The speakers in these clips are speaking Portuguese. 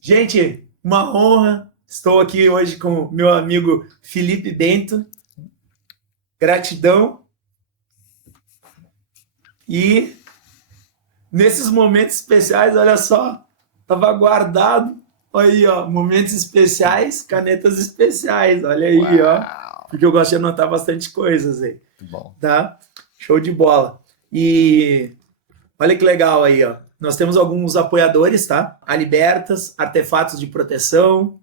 Gente, uma honra. Estou aqui hoje com meu amigo Felipe Bento. Gratidão. E nesses momentos especiais, olha só, estava guardado. Aí, ó, momentos especiais, canetas especiais. Olha aí, ó. Uau, Porque eu gosto de anotar bastante coisas aí, muito bom. tá? Show de bola. E olha que legal aí, ó. Nós temos alguns apoiadores, tá? A Libertas, Artefatos de Proteção,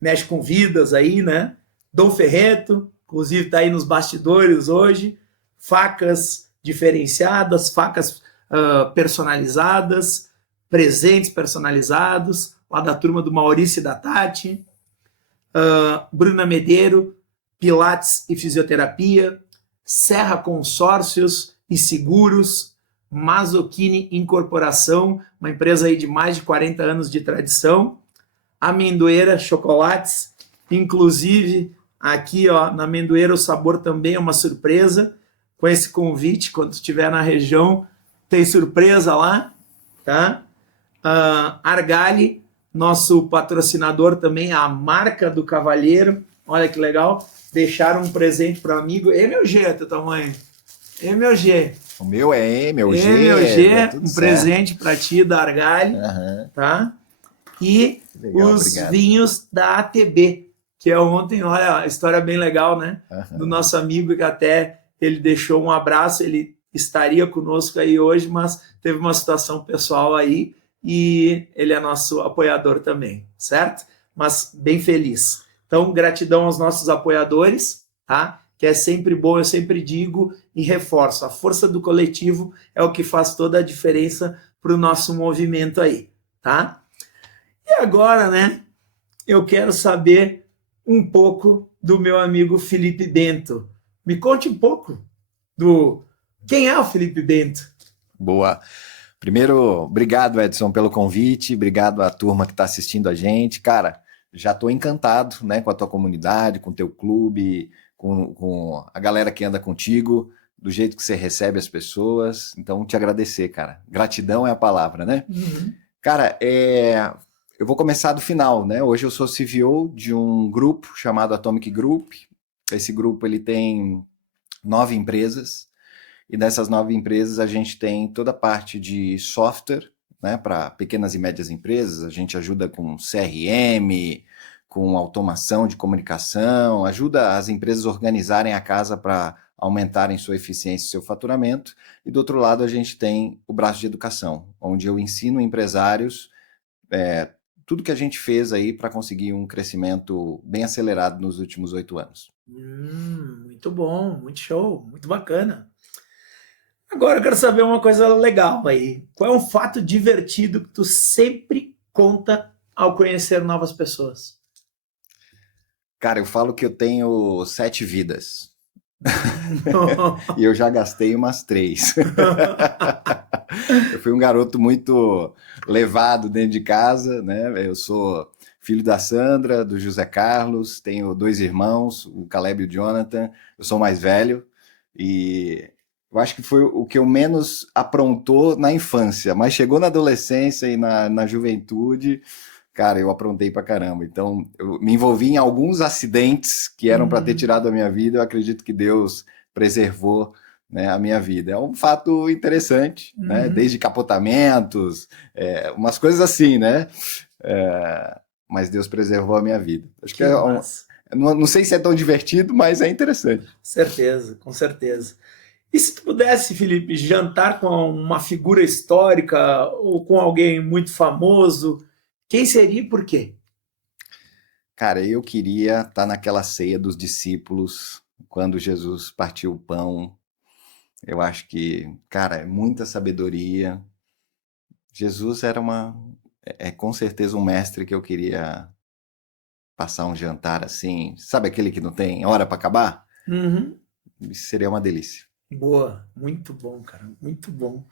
mexe com vidas aí, né? Dom Ferreto, inclusive está aí nos bastidores hoje. Facas diferenciadas, facas personalizadas, presentes personalizados, lá da turma do Maurício e da Tati. Bruna Medeiro, Pilates e Fisioterapia. Serra Consórcios e Seguros. Mazokini Incorporação, uma empresa aí de mais de 40 anos de tradição. Amendoeira Chocolates, inclusive aqui ó, na Amendoeira o sabor também é uma surpresa, com esse convite, quando estiver na região, tem surpresa lá, tá? Argali, nosso patrocinador também, a marca do Cavalheiro, olha que legal, deixaram um presente para o amigo, MLG, teu tamanho, MLG, O meu é M, o G, dá MLG, tudo um certo. presente para ti da Argali, Aham, tá? E que legal, os obrigado. vinhos da ATB, que é ontem, olha, a história bem legal, né? Do Aham. nosso amigo que até ele deixou um abraço, ele estaria conosco aí hoje, mas teve uma situação pessoal aí e ele é nosso apoiador também, certo? Mas bem feliz. Então, gratidão aos nossos apoiadores, tá? Que é sempre bom, eu sempre digo e reforço, a força do coletivo é o que faz toda a diferença para o nosso movimento aí, tá? E agora, né, eu quero saber um pouco do meu amigo Felipe Bento. Me conte um pouco do quem é o Felipe Bento. Boa. Primeiro, obrigado, Edson, pelo convite, obrigado à turma que está assistindo a gente. Cara, já estou encantado, né, com a tua comunidade, com o teu clube, com a galera que anda contigo, do jeito que você recebe as pessoas. Então, te agradecer, cara. Gratidão é a palavra, né? Uhum. Cara, eu vou começar do final, né? Hoje eu sou CVO de um grupo chamado Atomic Group. Esse grupo ele tem 9 empresas e dessas 9 empresas a gente tem toda a parte de software, né? Para pequenas e médias empresas. A gente ajuda com CRM, com automação de comunicação, ajuda as empresas a organizarem a casa para aumentarem sua eficiência e seu faturamento. E do outro lado a gente tem o braço de educação, onde eu ensino empresários é, tudo que a gente fez aí para conseguir um crescimento bem acelerado nos últimos 8 anos. Muito bom, muito show, muito bacana. Agora eu quero saber uma coisa legal aí. Qual é um fato divertido que tu sempre conta ao conhecer novas pessoas? Cara, eu falo que eu tenho 7 vidas e eu já gastei umas 3. Eu fui um garoto muito levado dentro de casa, né? Eu sou filho da Sandra, do José Carlos, tenho 2 irmãos, o Caleb e o Jonathan. Eu sou mais velho e eu acho que foi o que eu menos aprontou na infância, mas chegou na adolescência e na juventude, cara, eu aprontei pra caramba. Então, eu me envolvi em alguns acidentes que eram para ter Hum, tirado a minha vida. Eu acredito que Deus preservou, né, a minha vida. É um fato interessante, né? uhum. Desde capotamentos, umas coisas assim, né? Mas Deus preservou a minha vida. Acho que Que massa. não sei se é tão divertido, mas é interessante. Certeza, com certeza. E se tu pudesse, Felipe, jantar com uma figura histórica ou com alguém muito famoso, quem seria e por quê? Cara, eu queria estar naquela ceia dos discípulos, quando Jesus partiu o pão. Eu acho que, cara, é muita sabedoria. Jesus era com certeza um mestre que eu queria passar um jantar assim. Sabe aquele que não tem hora para acabar? Uhum. Isso seria uma delícia. Boa, muito bom, cara, muito bom.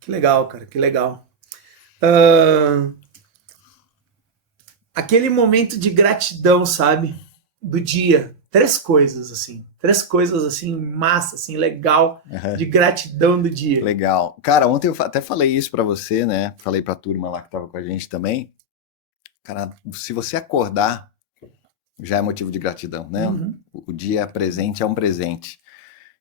Que legal, cara, que legal. Ah, aquele momento de gratidão, sabe? Do dia. Três coisas assim, massa, assim, legal, de gratidão do dia. Legal. Cara, ontem eu até falei isso pra você, né? Falei pra turma lá que tava com a gente também. Cara, se você acordar, já é motivo de gratidão, né? Uhum. O dia presente é um presente.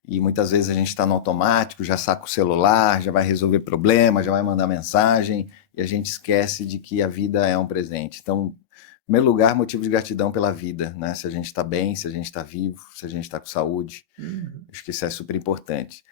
E muitas vezes a gente está no automático, já saca o celular, já vai resolver problema, já vai mandar mensagem, e a gente esquece de que a vida é um presente. Então, em primeiro lugar, motivo de gratidão pela vida, né? Se a gente está bem, se a gente está vivo, se a gente está com saúde. Uhum. Acho que isso é super importante.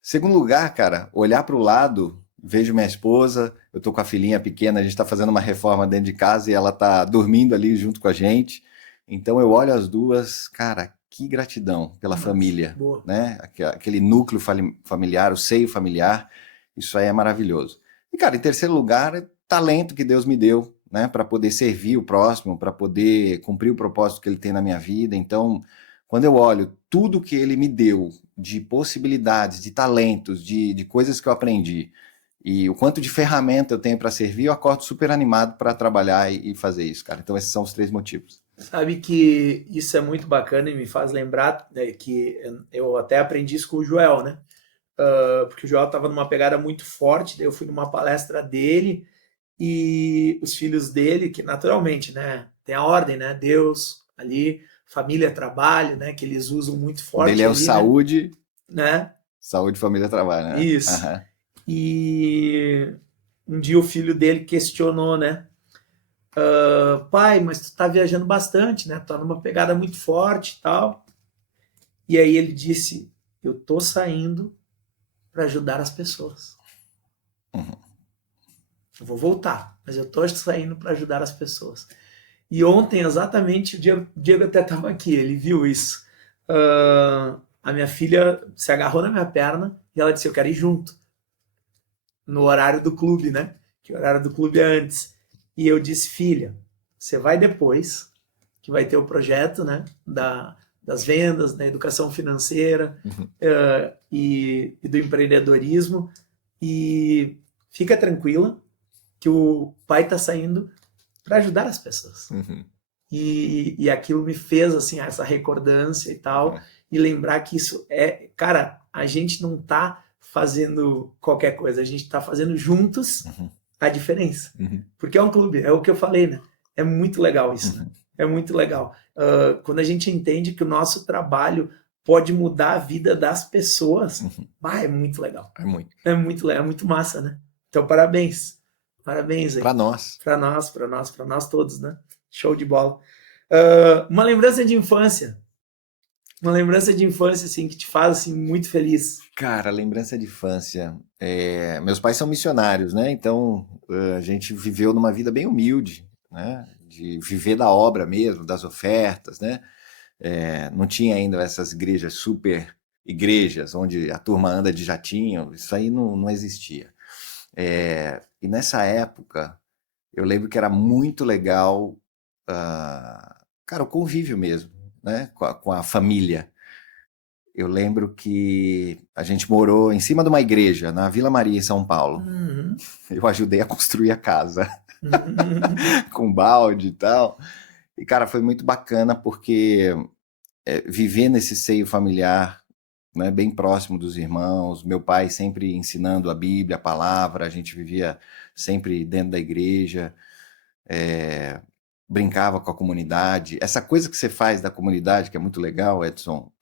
Segundo lugar, cara, olhar para o lado, vejo minha esposa, eu tô com a filhinha pequena, a gente está fazendo uma reforma dentro de casa e ela tá dormindo ali junto com a gente. Então eu olho as duas, cara, que gratidão pela Nossa, família, boa. né? Aquele núcleo familiar, o seio familiar, isso aí é maravilhoso. E, cara, em terceiro lugar, é talento que Deus me deu, né? Para poder servir o próximo, para poder cumprir o propósito que Ele tem na minha vida. Então, quando eu olho tudo que Ele me deu de possibilidades, de talentos, de coisas que eu aprendi, e o quanto de ferramenta eu tenho para servir, eu acordo super animado para trabalhar e fazer isso, cara. Então, esses são os 3 motivos. Sabe que isso é muito bacana e me faz lembrar, né, que eu até aprendi isso com o Joel, né? Porque o Joel estava numa pegada muito forte, daí eu fui numa palestra dele e os filhos dele, que naturalmente, né, tem a ordem, né? Deus ali, família, trabalho, né? Que eles usam muito O dele forte é o ali, né? saúde, Né? saúde, família, trabalho, né? Isso. Aham. E um dia o filho dele questionou, né? Pai, mas tu tá viajando bastante, né? Tu tá numa pegada muito forte e tal. E aí ele disse: eu tô saindo para ajudar as pessoas. Uhum. Eu vou voltar, mas eu tô saindo para ajudar as pessoas. E ontem, exatamente, o Diego até estava aqui, ele viu isso. A minha filha se agarrou na minha perna e ela disse: eu quero ir junto, no horário do clube, né? Que o horário do clube é antes. E eu disse: filha, você vai depois, que vai ter o projeto, né? Das vendas, da educação financeira Uhum. e do empreendedorismo. E fica tranquila que o pai está saindo para ajudar as pessoas. Uhum. E aquilo me fez assim essa recordância e tal, Uhum. e lembrar que isso é, cara, a gente não tá fazendo qualquer coisa, a gente tá fazendo juntos Uhum. a diferença. Uhum. Porque é um clube, é o que eu falei, né? É muito legal isso, né? Uhum. É muito legal. Quando a gente entende que o nosso trabalho pode mudar a vida das pessoas, Uhum. é muito legal. É muito. É muito legal, é muito massa, né? Então, parabéns. Parabéns Para aí. nós. Para nós todos, né? Show de bola. Uma lembrança de infância. Uma lembrança de infância, assim, que te faz, assim, muito feliz. Cara, lembrança de infância. Meus pais são missionários, né? Então a gente viveu numa vida bem humilde, né? De viver da obra mesmo, das ofertas, né? Não tinha ainda essas igrejas super igrejas, onde a turma anda de jatinho, isso aí não existia. E nessa época, eu lembro que era muito legal, cara, o convívio mesmo, né? Com a família. Eu lembro que a gente morou em cima de uma igreja, na Vila Maria, em São Paulo. Uhum. Eu ajudei a construir a casa, Uhum. com balde e tal. E, cara, foi muito bacana porque viver nesse seio familiar, né, bem próximo dos irmãos, meu pai sempre ensinando a Bíblia, a palavra, a gente vivia sempre dentro da igreja, brincava com a comunidade. Essa coisa que você faz da comunidade, que é muito legal, Edson,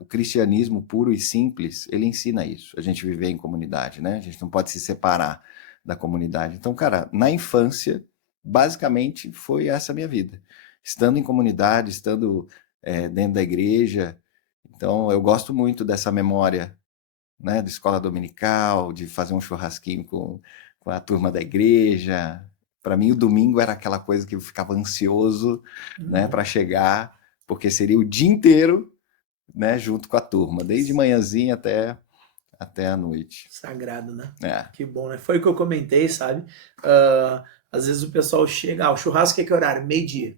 o cristianismo puro e simples, ele ensina isso, a gente viver em comunidade, né? A gente não pode se separar da comunidade. Então, cara, na infância, basicamente foi essa a minha vida. Estando em comunidade, estando dentro da igreja. Então, eu gosto muito dessa memória, né, de escola dominical, de fazer um churrasquinho com a turma da igreja. Para mim, o domingo era aquela coisa que eu ficava ansioso, né, para chegar, porque seria o dia inteiro, né, junto com a turma, desde manhãzinha até a noite. Sagrado, né? É. Que bom, né? Foi o que eu comentei, sabe? Às vezes o pessoal chega, o churrasco é que horário? Meio-dia.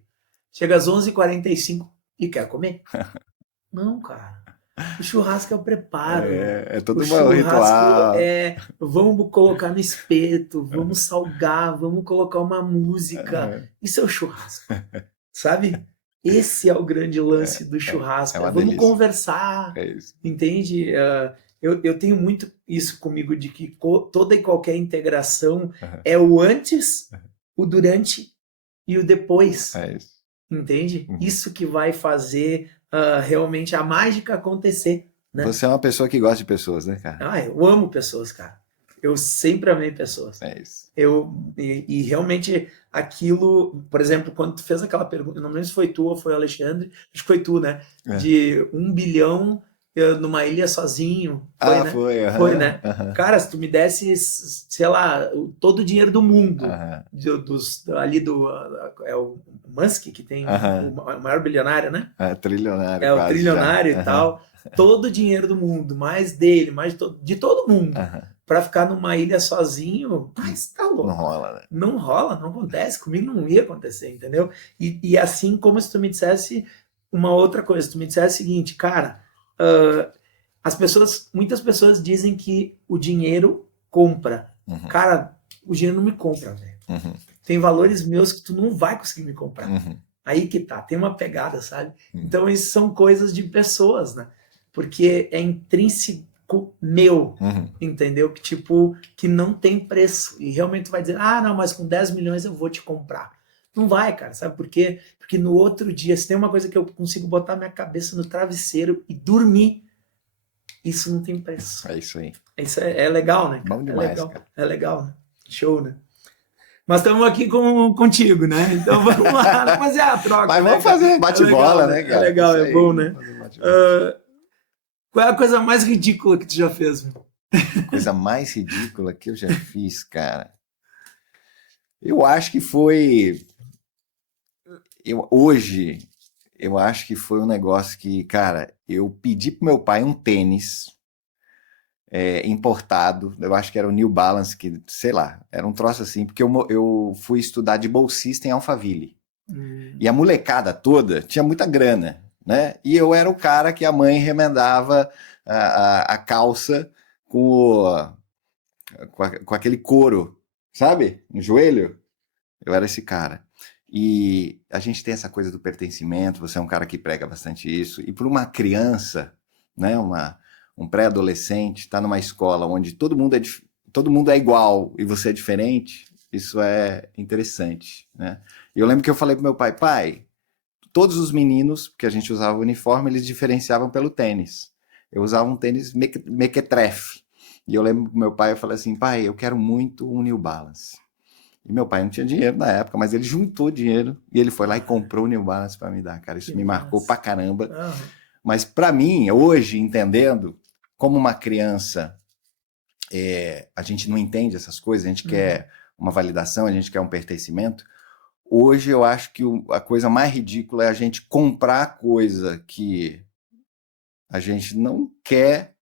Chega às 11h45 e quer comer? Não, cara. O churrasco é o preparo. É O todo um churrasco ritual. é vamos colocar no espeto, vamos salgar, vamos colocar uma música. Isso é o churrasco, sabe? Esse é o grande lance do É churrasco. uma Vamos delícia. conversar, É isso. entende? Eu tenho muito isso comigo de que toda e qualquer integração é o antes, o durante e o depois, É isso. entende? Uhum. Isso que vai fazer realmente a mágica acontecer, né? Você é uma pessoa que gosta de pessoas, né, cara? Eu amo pessoas, cara. Eu sempre amei pessoas. É isso. E realmente aquilo, por exemplo, quando tu fez aquela pergunta, não lembro se foi tu ou foi o Alexandre, acho que foi tu, né? É. De 1 bilhão numa ilha sozinho. Foi, Ah, né? foi, Foi, aham, né? aham, Cara, se tu me desse, sei lá, todo o dinheiro do mundo, aham, ali do. É o Musk que tem o aham. maior bilionário, né? É, trilionário É o quase já. trilionário e Aham, tal, todo o dinheiro do mundo, mais dele, mais de todo mundo, aham. para ficar numa ilha sozinho, mas tá Não louco. rola, né? Não rola, não acontece, comigo não ia acontecer, entendeu? E assim como se tu me dissesse uma outra coisa, tu me dissesse o seguinte, cara, muitas pessoas dizem que o dinheiro compra. Uhum, Cara, o dinheiro não me compra, velho. uhum, Tem valores meus que tu não vai conseguir me comprar. uhum, Aí que tá, tem uma pegada, sabe? uhum, Então, isso são coisas de pessoas, né? Porque é intrínseco meu, uhum. entendeu? Que tipo, que não tem preço. E realmente tu vai dizer, ah, não, mas com 10 milhões eu vou te comprar. Não vai, cara, sabe por quê? Porque no outro dia, se tem uma coisa que eu consigo botar minha cabeça no travesseiro e dormir, isso não tem preço. É isso aí. Isso é legal, né, cara? Bom demais, cara. É legal, né? Show, né? Mas estamos aqui contigo, né? Então vamos lá, mas é a troca, Mas né, vamos cara? fazer um É legal, bate-bola, né? né, É cara? legal, Isso é aí. bom, né? Fazer um bate-bola. Ah, qual é a coisa mais ridícula que tu já fez, meu? Coisa mais ridícula que eu já fiz, cara. Eu acho que foi. Hoje, eu acho que foi um negócio que, cara, eu pedi pro meu pai um tênis importado. Eu acho que era o New Balance, que, sei lá, era um troço assim, porque eu fui estudar de bolsista em Alphaville. E a molecada toda tinha muita grana, né? E eu era o cara que a mãe remendava a calça com, com aquele couro, sabe? No joelho. Eu era esse cara. E a gente tem essa coisa do pertencimento, você é um cara que prega bastante isso. E para uma criança, né, um pré-adolescente, estar numa escola onde todo mundo é igual e você é diferente, isso é interessante, né? E eu lembro que eu falei pro meu pai, pai, todos os meninos, porque a gente usava uniforme, eles diferenciavam pelo tênis. Eu usava um tênis mequetrefe. E eu lembro pro meu pai, eu falei assim, pai, eu quero muito um New Balance. E meu pai não tinha dinheiro na época, mas ele juntou dinheiro e ele foi lá e comprou o New Balance para me dar, cara. Isso Que me marcou pra massa. caramba. Aham. Mas para mim, hoje, entendendo como uma criança, a gente não entende essas coisas, a gente quer uma validação, a gente quer um pertencimento. Hoje eu acho que a coisa mais ridícula é a gente comprar coisa que a gente não quer,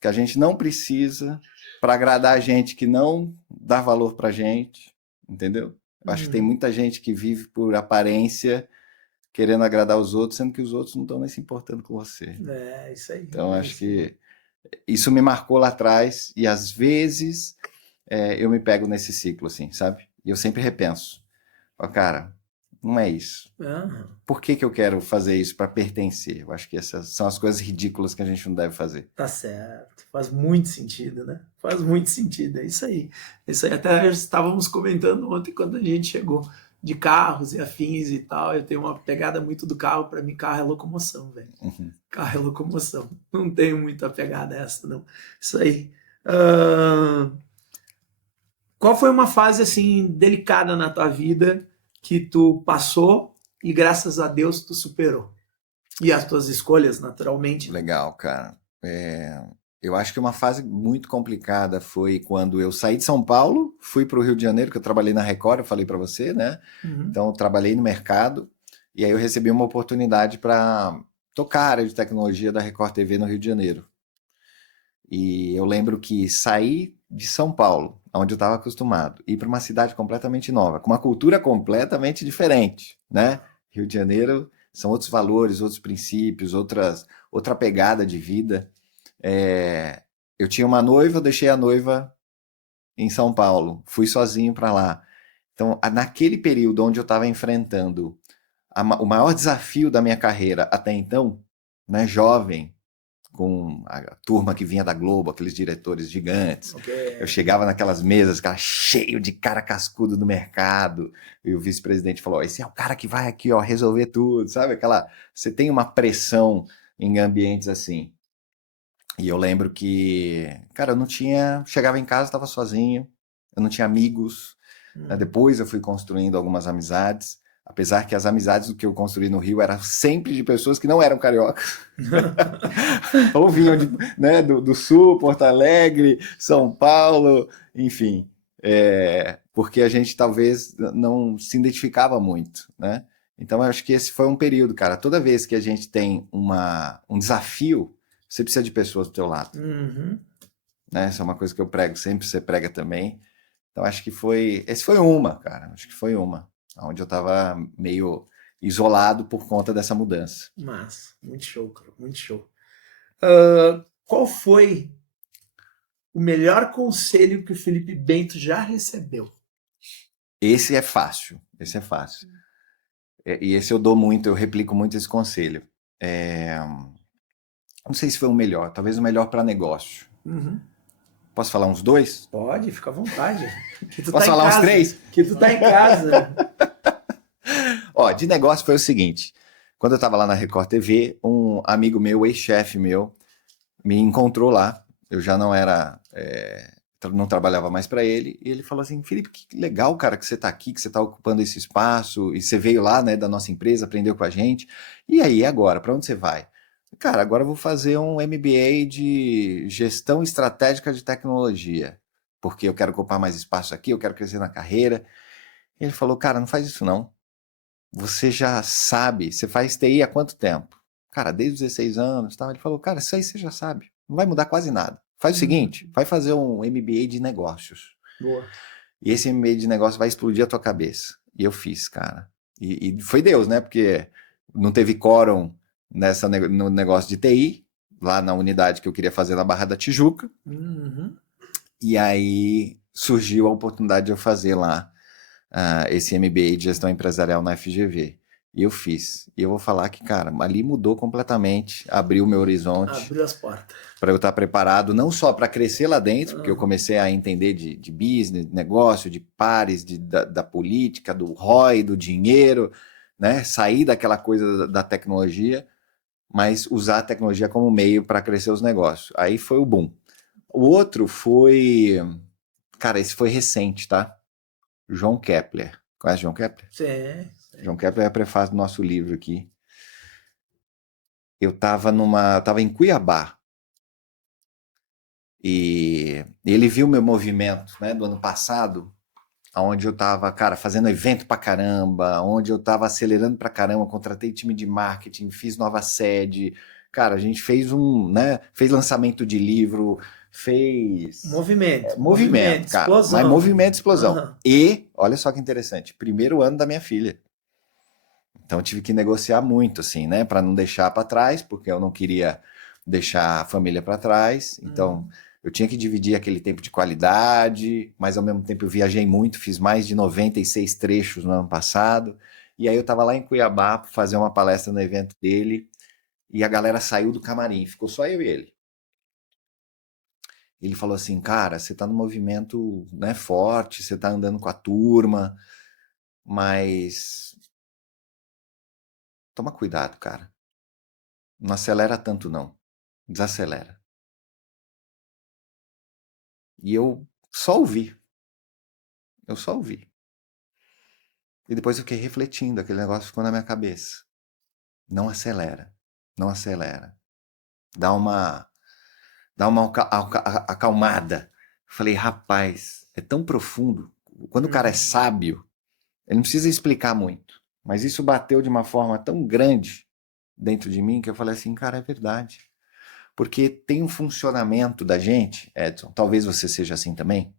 que a gente não precisa, para agradar a gente que não dá valor pra gente, entendeu? Eu acho que tem Uhum. muita gente que vive por aparência, querendo agradar os outros, sendo que os outros não estão nem se importando com você. É isso aí. Então, É acho isso aí. que isso me marcou lá atrás e às vezes eu me pego nesse ciclo, assim, sabe? E eu sempre repenso. Ó, cara, não é isso. Aham. Por que que eu quero fazer isso para pertencer? Eu acho que essas são as coisas ridículas que a gente não deve fazer. Tá certo. Faz muito sentido, né? Faz muito sentido. É isso aí. É isso aí. Até estávamos comentando ontem quando a gente chegou de carros e afins e tal. Eu tenho uma pegada muito do carro. Para mim, carro é locomoção, velho. Uhum. Carro é locomoção. Não tenho muita pegada essa, não. Isso aí. Ah, qual foi uma fase assim delicada na tua vida que tu passou e graças a Deus tu superou? E as tuas escolhas, naturalmente, né? Legal, cara. Eu acho que uma fase muito complicada foi quando eu saí de São Paulo, fui para o Rio de Janeiro, que eu trabalhei na Record, eu falei para você, né? Uhum. Então, eu trabalhei no mercado e aí eu recebi uma oportunidade para tocar a área de tecnologia da Record TV no Rio de Janeiro. E eu lembro que saí de São Paulo, onde eu estava acostumado, ir para uma cidade completamente nova, com uma cultura completamente diferente, né? Rio de Janeiro são outros valores, outros princípios, outra pegada de vida. Eu tinha uma noiva, eu deixei a noiva em São Paulo, fui sozinho para lá. Então, naquele período onde eu estava enfrentando o maior desafio da minha carreira até então, né, jovem, com a turma que vinha da Globo, aqueles diretores gigantes. Ok. Eu chegava naquelas mesas, cara, cheio de cara cascudo do mercado, e o vice-presidente falou, esse é o cara que vai aqui, ó, resolver tudo, sabe? Você tem uma pressão em ambientes assim. E eu lembro que, cara, eu não tinha, chegava em casa, estava sozinho, eu não tinha amigos, né? Depois eu fui construindo algumas amizades, apesar que as amizades que eu construí no Rio eram sempre de pessoas que não eram cariocas, ou vinham né, do Sul, Porto Alegre, São Paulo, enfim, porque a gente talvez não se identificava muito, né? Então eu acho que esse foi um período, cara. Toda vez que a gente tem um desafio, você precisa de pessoas do teu lado, né? Essa é uma coisa que eu prego, sempre você prega também. Então acho que esse foi uma, cara. Acho que foi uma, onde eu tava meio isolado por conta dessa mudança. Mas, muito show, cara, muito show. Qual foi o melhor conselho que o Felipe Bento já recebeu? Esse é fácil, esse é fácil. E esse eu dou muito, eu replico muito esse conselho. Não sei se foi o melhor, talvez o melhor para negócio. Posso falar uns dois? Pode, fica à vontade. Que tu Posso tá falar em uns casa. três? Que tu tá em casa. Ó, de negócio foi o seguinte, quando eu estava lá na Record TV, um amigo meu, ex-chefe meu, me encontrou lá, eu já não era, não trabalhava mais para ele, e ele falou assim, Felipe, que legal, cara, que você está aqui, que você está ocupando esse espaço, e você veio lá, né, da nossa empresa, aprendeu com a gente, e aí, agora, para onde você vai? Cara, agora eu vou fazer um MBA de gestão estratégica de tecnologia, porque eu quero ocupar mais espaço aqui, eu quero crescer na carreira. E ele falou, cara, não faz isso não. Você já sabe, você faz TI há quanto tempo? Cara, desde os 16 anos, tal. Ele falou, cara, isso aí você já sabe, não vai mudar quase nada. Faz o seguinte, vai fazer um MBA de negócios. Boa. E esse MBA de negócios vai explodir a tua cabeça. E eu fiz, cara. E foi Deus, né? Porque não teve quórum no negócio de TI, lá na unidade que eu queria fazer na Barra da Tijuca. E aí surgiu a oportunidade de eu fazer lá esse MBA de gestão empresarial na FGV. E eu fiz. E eu vou falar que, cara, ali mudou completamente, abriu o meu horizonte. Abriu as portas. Para eu estar preparado, não só para crescer lá dentro, porque eu comecei a entender de business, de negócio, de pares, da política, do ROI, do dinheiro, né? Sair daquela coisa da tecnologia, mas usar a tecnologia como meio para crescer os negócios. Aí foi o boom. O outro foi... Cara, esse foi recente, tá? João Kepler. Conhece João Kepler? Sim. João Kepler é a prefácio do nosso livro aqui. Eu tava em Cuiabá. E ele viu meu movimento, né, do ano passado, onde eu tava, cara, fazendo evento pra caramba, onde eu tava acelerando pra caramba, contratei time de marketing, fiz nova sede. Cara, a gente fez fez lançamento de livro, fez... Movimento, cara. explosão. Mas movimento, explosão. E, olha só que interessante, primeiro ano da minha filha. Então eu tive que negociar muito, assim, né, para não deixar para trás, porque eu não queria deixar a família para trás. Então eu tinha que dividir aquele tempo de qualidade, mas ao mesmo tempo eu viajei muito, fiz mais de 96 trechos no ano passado. E aí eu estava lá em Cuiabá para fazer uma palestra no evento dele, e a galera saiu do camarim, ficou só eu e ele. Ele falou assim, cara, você tá no movimento, né, forte, você tá andando com a turma, mas toma cuidado, cara. Não acelera tanto, não. Desacelera. E eu só ouvi. Eu só ouvi. E depois eu fiquei refletindo, aquele negócio ficou na minha cabeça. Não acelera. Não acelera. Dá uma acalmada. Falei, rapaz, é tão profundo. Quando o cara é sábio, ele não precisa explicar muito. Mas isso bateu de uma forma tão grande dentro de mim que eu falei assim, cara, é verdade. Porque tem um funcionamento da gente, Edson, talvez você seja assim também,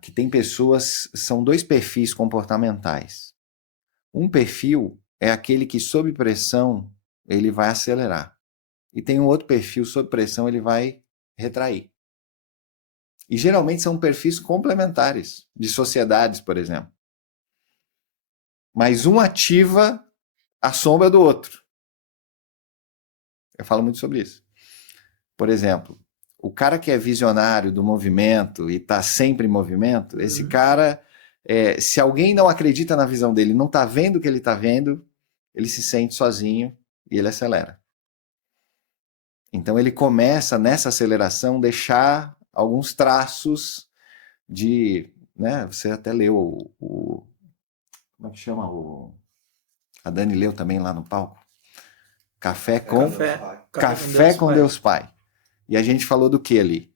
que tem pessoas, são dois perfis comportamentais. Um perfil é aquele que, sob pressão, ele vai acelerar. E tem um outro perfil, sob pressão, ele vai retrair. E geralmente são perfis complementares, de sociedades, por exemplo. Mas um ativa a sombra do outro. Eu falo muito sobre isso. Por exemplo, o cara que é visionário do movimento e está sempre em movimento, esse cara, se alguém não acredita na visão dele, não está vendo o que ele está vendo, ele se sente sozinho e ele acelera. Então ele começa nessa aceleração deixar alguns traços de, né, você até leu como é que chama a Dani leu também lá no palco, Café com Deus Pai. E a gente falou do que ali?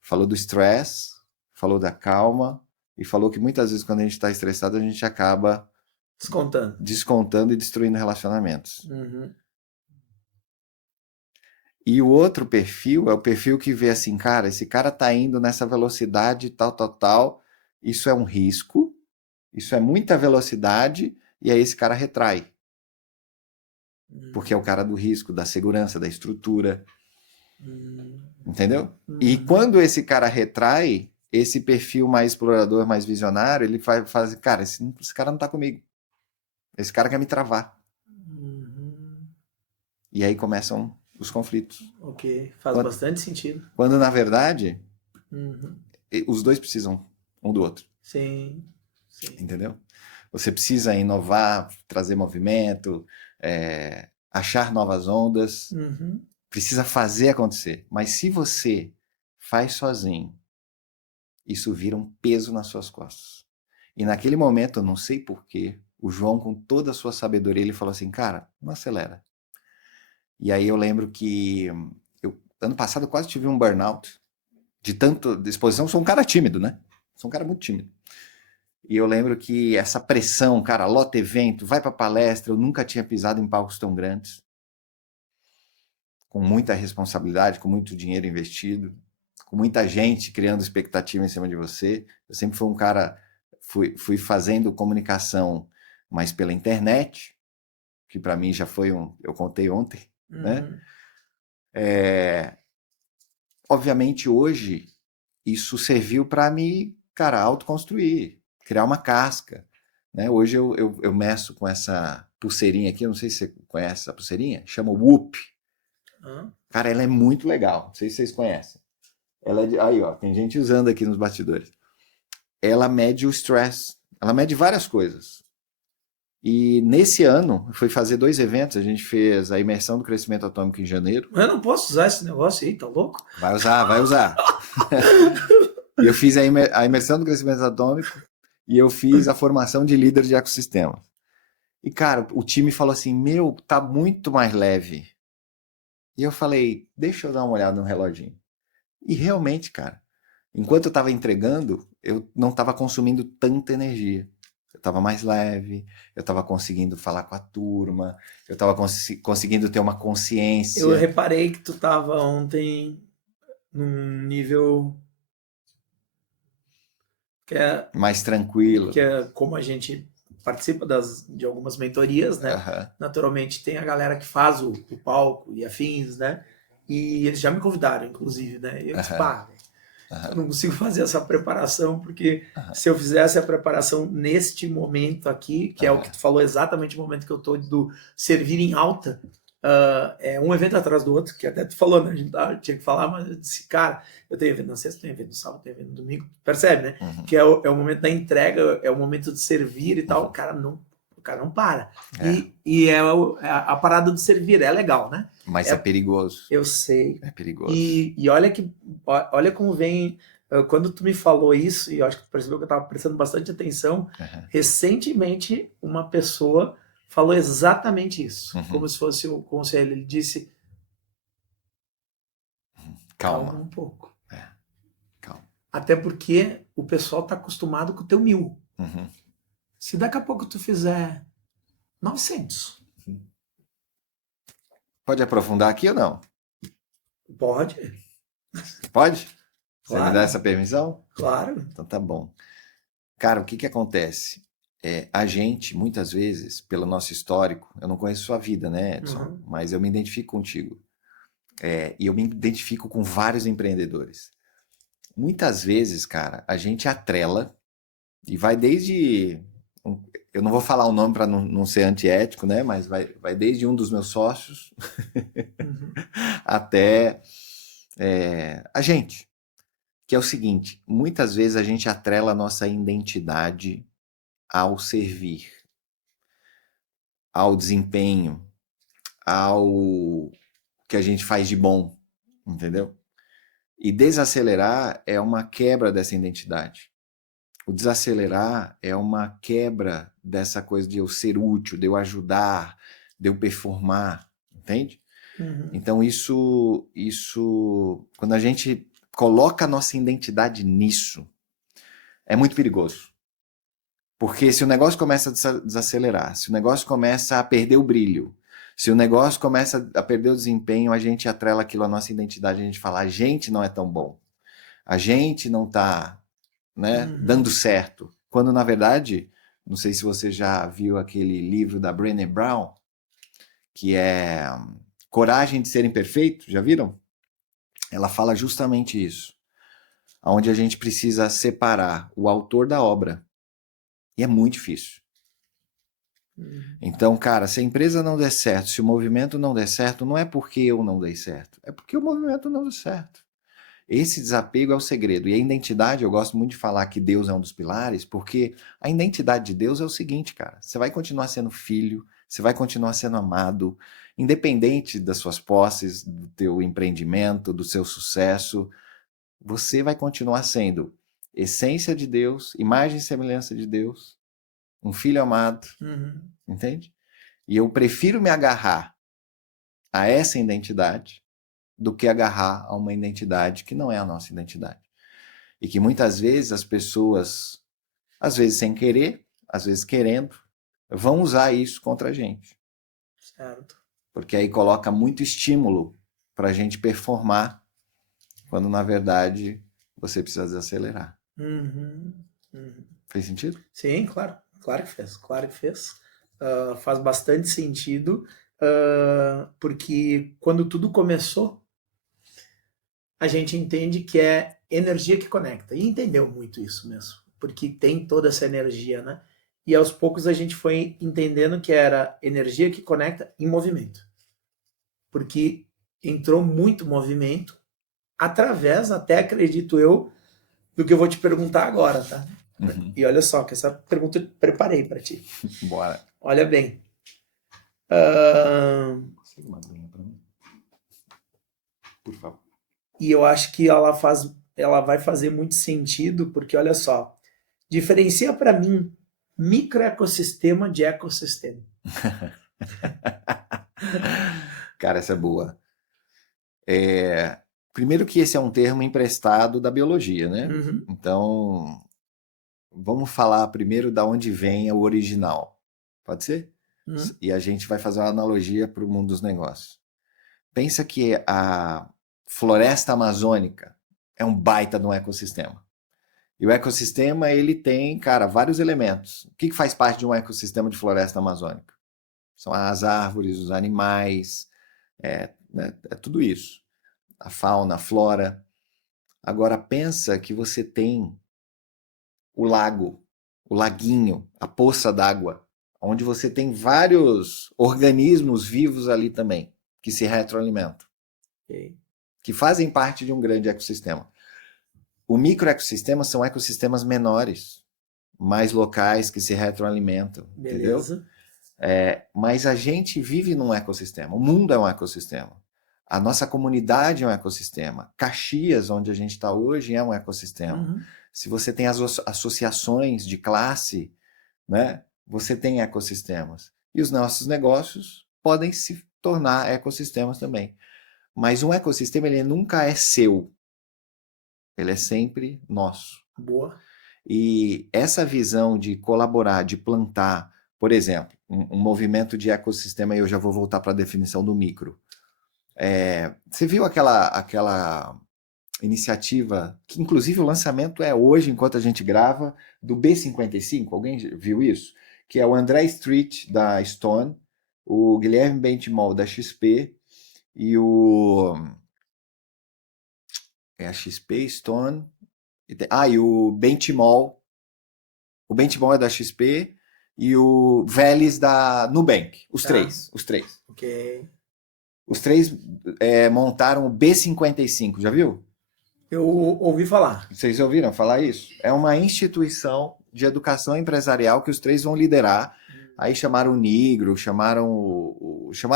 Falou do stress, falou da calma e falou que muitas vezes quando a gente está estressado a gente acaba descontando e destruindo relacionamentos. E o outro perfil é o perfil que vê assim, cara, esse cara tá indo nessa velocidade tal, isso é um risco, isso é muita velocidade, e aí esse cara retrai. Porque é o cara do risco, da segurança, da estrutura. Entendeu? E quando esse cara retrai, esse perfil mais explorador, mais visionário, ele faz cara, esse cara não tá comigo. Esse cara quer me travar. E aí começam os conflitos. Ok, faz bastante sentido. Quando, na verdade, os dois precisam um do outro. Sim. Entendeu? Você precisa inovar, trazer movimento, achar novas ondas, precisa fazer acontecer. Mas se você faz sozinho, isso vira um peso nas suas costas. E naquele momento, eu não sei porquê, o João, com toda a sua sabedoria, ele falou assim, cara, não acelera. E aí eu lembro que ano passado eu quase tive um burnout de tanta exposição. Sou um cara tímido, né? Sou um cara muito tímido. E eu lembro que essa pressão, cara, lota evento, vai pra palestra, eu nunca tinha pisado em palcos tão grandes. Com muita responsabilidade, com muito dinheiro investido, com muita gente criando expectativa em cima de você. Eu sempre fui um cara, fui fazendo comunicação, mas pela internet, que para mim já foi eu contei ontem, né? Obviamente hoje isso serviu para me, cara, autoconstruir, criar uma casca, né? Hoje eu meço com essa pulseirinha aqui, eu não sei se você conhece essa pulseirinha, chama Whoop. Cara, ela é muito legal, não sei se vocês conhecem. Ela é aí, ó, tem gente usando aqui nos bastidores. Ela mede o stress, ela mede várias coisas. E nesse ano, eu fui fazer 2 eventos, a gente fez a imersão do crescimento atômico em janeiro. Eu não posso usar esse negócio aí, tá louco? Vai usar. E eu fiz a imersão do crescimento atômico e eu fiz a formação de líder de ecossistema. E, cara, o time falou assim, meu, tá muito mais leve. E eu falei, deixa eu dar uma olhada no reloginho. E realmente, cara, enquanto eu estava entregando, eu não estava consumindo tanta energia. Eu estava mais leve, eu estava conseguindo falar com a turma, eu estava conseguindo ter uma consciência. Eu reparei que tu estava ontem num nível que é mais tranquilo. Que é como a gente participa de algumas mentorias, né? Naturalmente tem a galera que faz o palco e afins, né? E eles já me convidaram, inclusive, né? E eu disse, pá, eu não consigo fazer essa preparação, porque se eu fizesse a preparação neste momento aqui, que é o que tu falou, exatamente o momento que eu tô do servir em alta, é um evento atrás do outro, que até tu falou, né? A gente tinha que falar, mas eu disse, cara, eu tenho evento na sexta, tenho evento no sábado, tenho evento no domingo, percebe, né? Que é o momento da entrega, é o momento de servir e tal, o cara não para. E a parada do servir, é legal, né? Mas é perigoso. Eu sei. É perigoso. E olha como vem, quando tu me falou isso, e eu acho que tu percebeu que eu estava prestando bastante atenção, recentemente uma pessoa falou exatamente isso, como se fosse o conselho. Ele disse, calma um pouco. Calma. Até porque o pessoal está acostumado com o teu 1000. Se daqui a pouco tu fizer 900. Pode aprofundar aqui ou não? Pode. Pode? Você Claro. me dá essa permissão? Claro. Então tá bom. Cara, o que acontece? A gente, muitas vezes, pelo nosso histórico, eu não conheço sua vida, né, Edson? Mas eu me identifico contigo. E eu me identifico com vários empreendedores. Muitas vezes, cara, a gente atrela e vai desde eu não vou falar o nome para não ser antiético, né? Mas vai desde um dos meus sócios Uhum. até a gente. Que é o seguinte, muitas vezes a gente atrela a nossa identidade ao servir, ao desempenho, ao que a gente faz de bom, entendeu? E desacelerar é uma quebra dessa identidade. O desacelerar é uma quebra dessa coisa de eu ser útil, de eu ajudar, de eu performar, entende? Uhum. Então quando a gente coloca a nossa identidade nisso, é muito perigoso. Porque se o negócio começa a desacelerar, se o negócio começa a perder o brilho, se o negócio começa a perder o desempenho, a gente atrela aquilo à nossa identidade, a gente fala, a gente não é tão bom, a gente não está, né, Uhum. dando certo. Quando, na verdade, não sei se você já viu aquele livro da Brené Brown, que é Coragem de Ser Imperfeito, já viram? Ela fala justamente isso, onde a gente precisa separar o autor da obra. E é muito difícil. Uhum. Então, cara, se a empresa não der certo, se o movimento não der certo, não é porque eu não dei certo, é porque o movimento não deu certo. Esse desapego é o segredo. E a identidade, eu gosto muito de falar que Deus é um dos pilares, porque a identidade de Deus é o seguinte, cara: você vai continuar sendo filho, você vai continuar sendo amado, independente das suas posses, do teu empreendimento, do seu sucesso, você vai continuar sendo essência de Deus, imagem e semelhança de Deus, um filho amado, Uhum. entende? E eu prefiro me agarrar a essa identidade do que agarrar a uma identidade que não é a nossa identidade. E que muitas vezes as pessoas, às vezes sem querer, às vezes querendo, vão usar isso contra a gente. Certo. Porque aí coloca muito estímulo para a gente performar, quando na verdade você precisa desacelerar. Uhum. Uhum. Fez sentido? Sim, claro. Claro que fez. Claro que fez. Faz bastante sentido, porque quando tudo começou, a gente entende que é energia que conecta. E entendeu muito isso mesmo, porque tem toda essa energia, né? E aos poucos a gente foi entendendo que era energia que conecta em movimento, porque entrou muito movimento através, até acredito eu, do que eu vou te perguntar agora, tá? Uhum. E olha só, que essa pergunta eu preparei para ti. Bora. Olha bem. Uh, Consegue uma aguinha para mim? Por favor. e eu acho que ela vai fazer muito sentido, porque olha só, diferencia para mim microecossistema de ecossistema. Cara, essa é boa. Primeiro que esse é um termo emprestado da biologia, né? Uhum, Então, vamos falar primeiro da onde vem o original. Pode ser? uhum, E a gente vai fazer uma analogia para o mundo dos negócios. Pensa que a floresta amazônica é um baita de um ecossistema. E o ecossistema, ele tem, cara, vários elementos. O que faz parte de um ecossistema de floresta amazônica? São as árvores, os animais, né, é tudo isso. A fauna, a flora. Agora pensa que você tem o lago, o laguinho, a poça d'água, onde você tem vários organismos vivos ali também, que se retroalimentam, ok, que fazem parte de um grande ecossistema. O microecossistema são ecossistemas menores, mais locais, que se retroalimentam, entendeu? beleza. Mas a gente vive num ecossistema, o mundo é um ecossistema. A nossa comunidade é um ecossistema. Caxias, onde a gente está hoje, é um ecossistema. Uhum, Se você tem as associações de classe, né, você tem ecossistemas. E os nossos negócios podem se tornar ecossistemas também. Mas um ecossistema ele nunca é seu, ele é sempre nosso. boa. E essa visão de colaborar, de plantar, por exemplo, um movimento de ecossistema, e eu já vou voltar para a definição do micro. Você viu aquela iniciativa, que inclusive o lançamento é hoje, enquanto a gente grava, do B55? Alguém viu isso? Que é o André Street, da Stone, o Guilherme Bentimol, da XP, e o... É a XP, Stone... e o Bentimol. O Bentimol é da XP, e o Vélez da Nubank. Os Tá. três. Ok. Os três montaram o B55, já viu? Eu ouvi falar. Vocês ouviram falar isso? É uma instituição de educação empresarial que os três vão liderar. Aí chamaram o Nigro, chamaram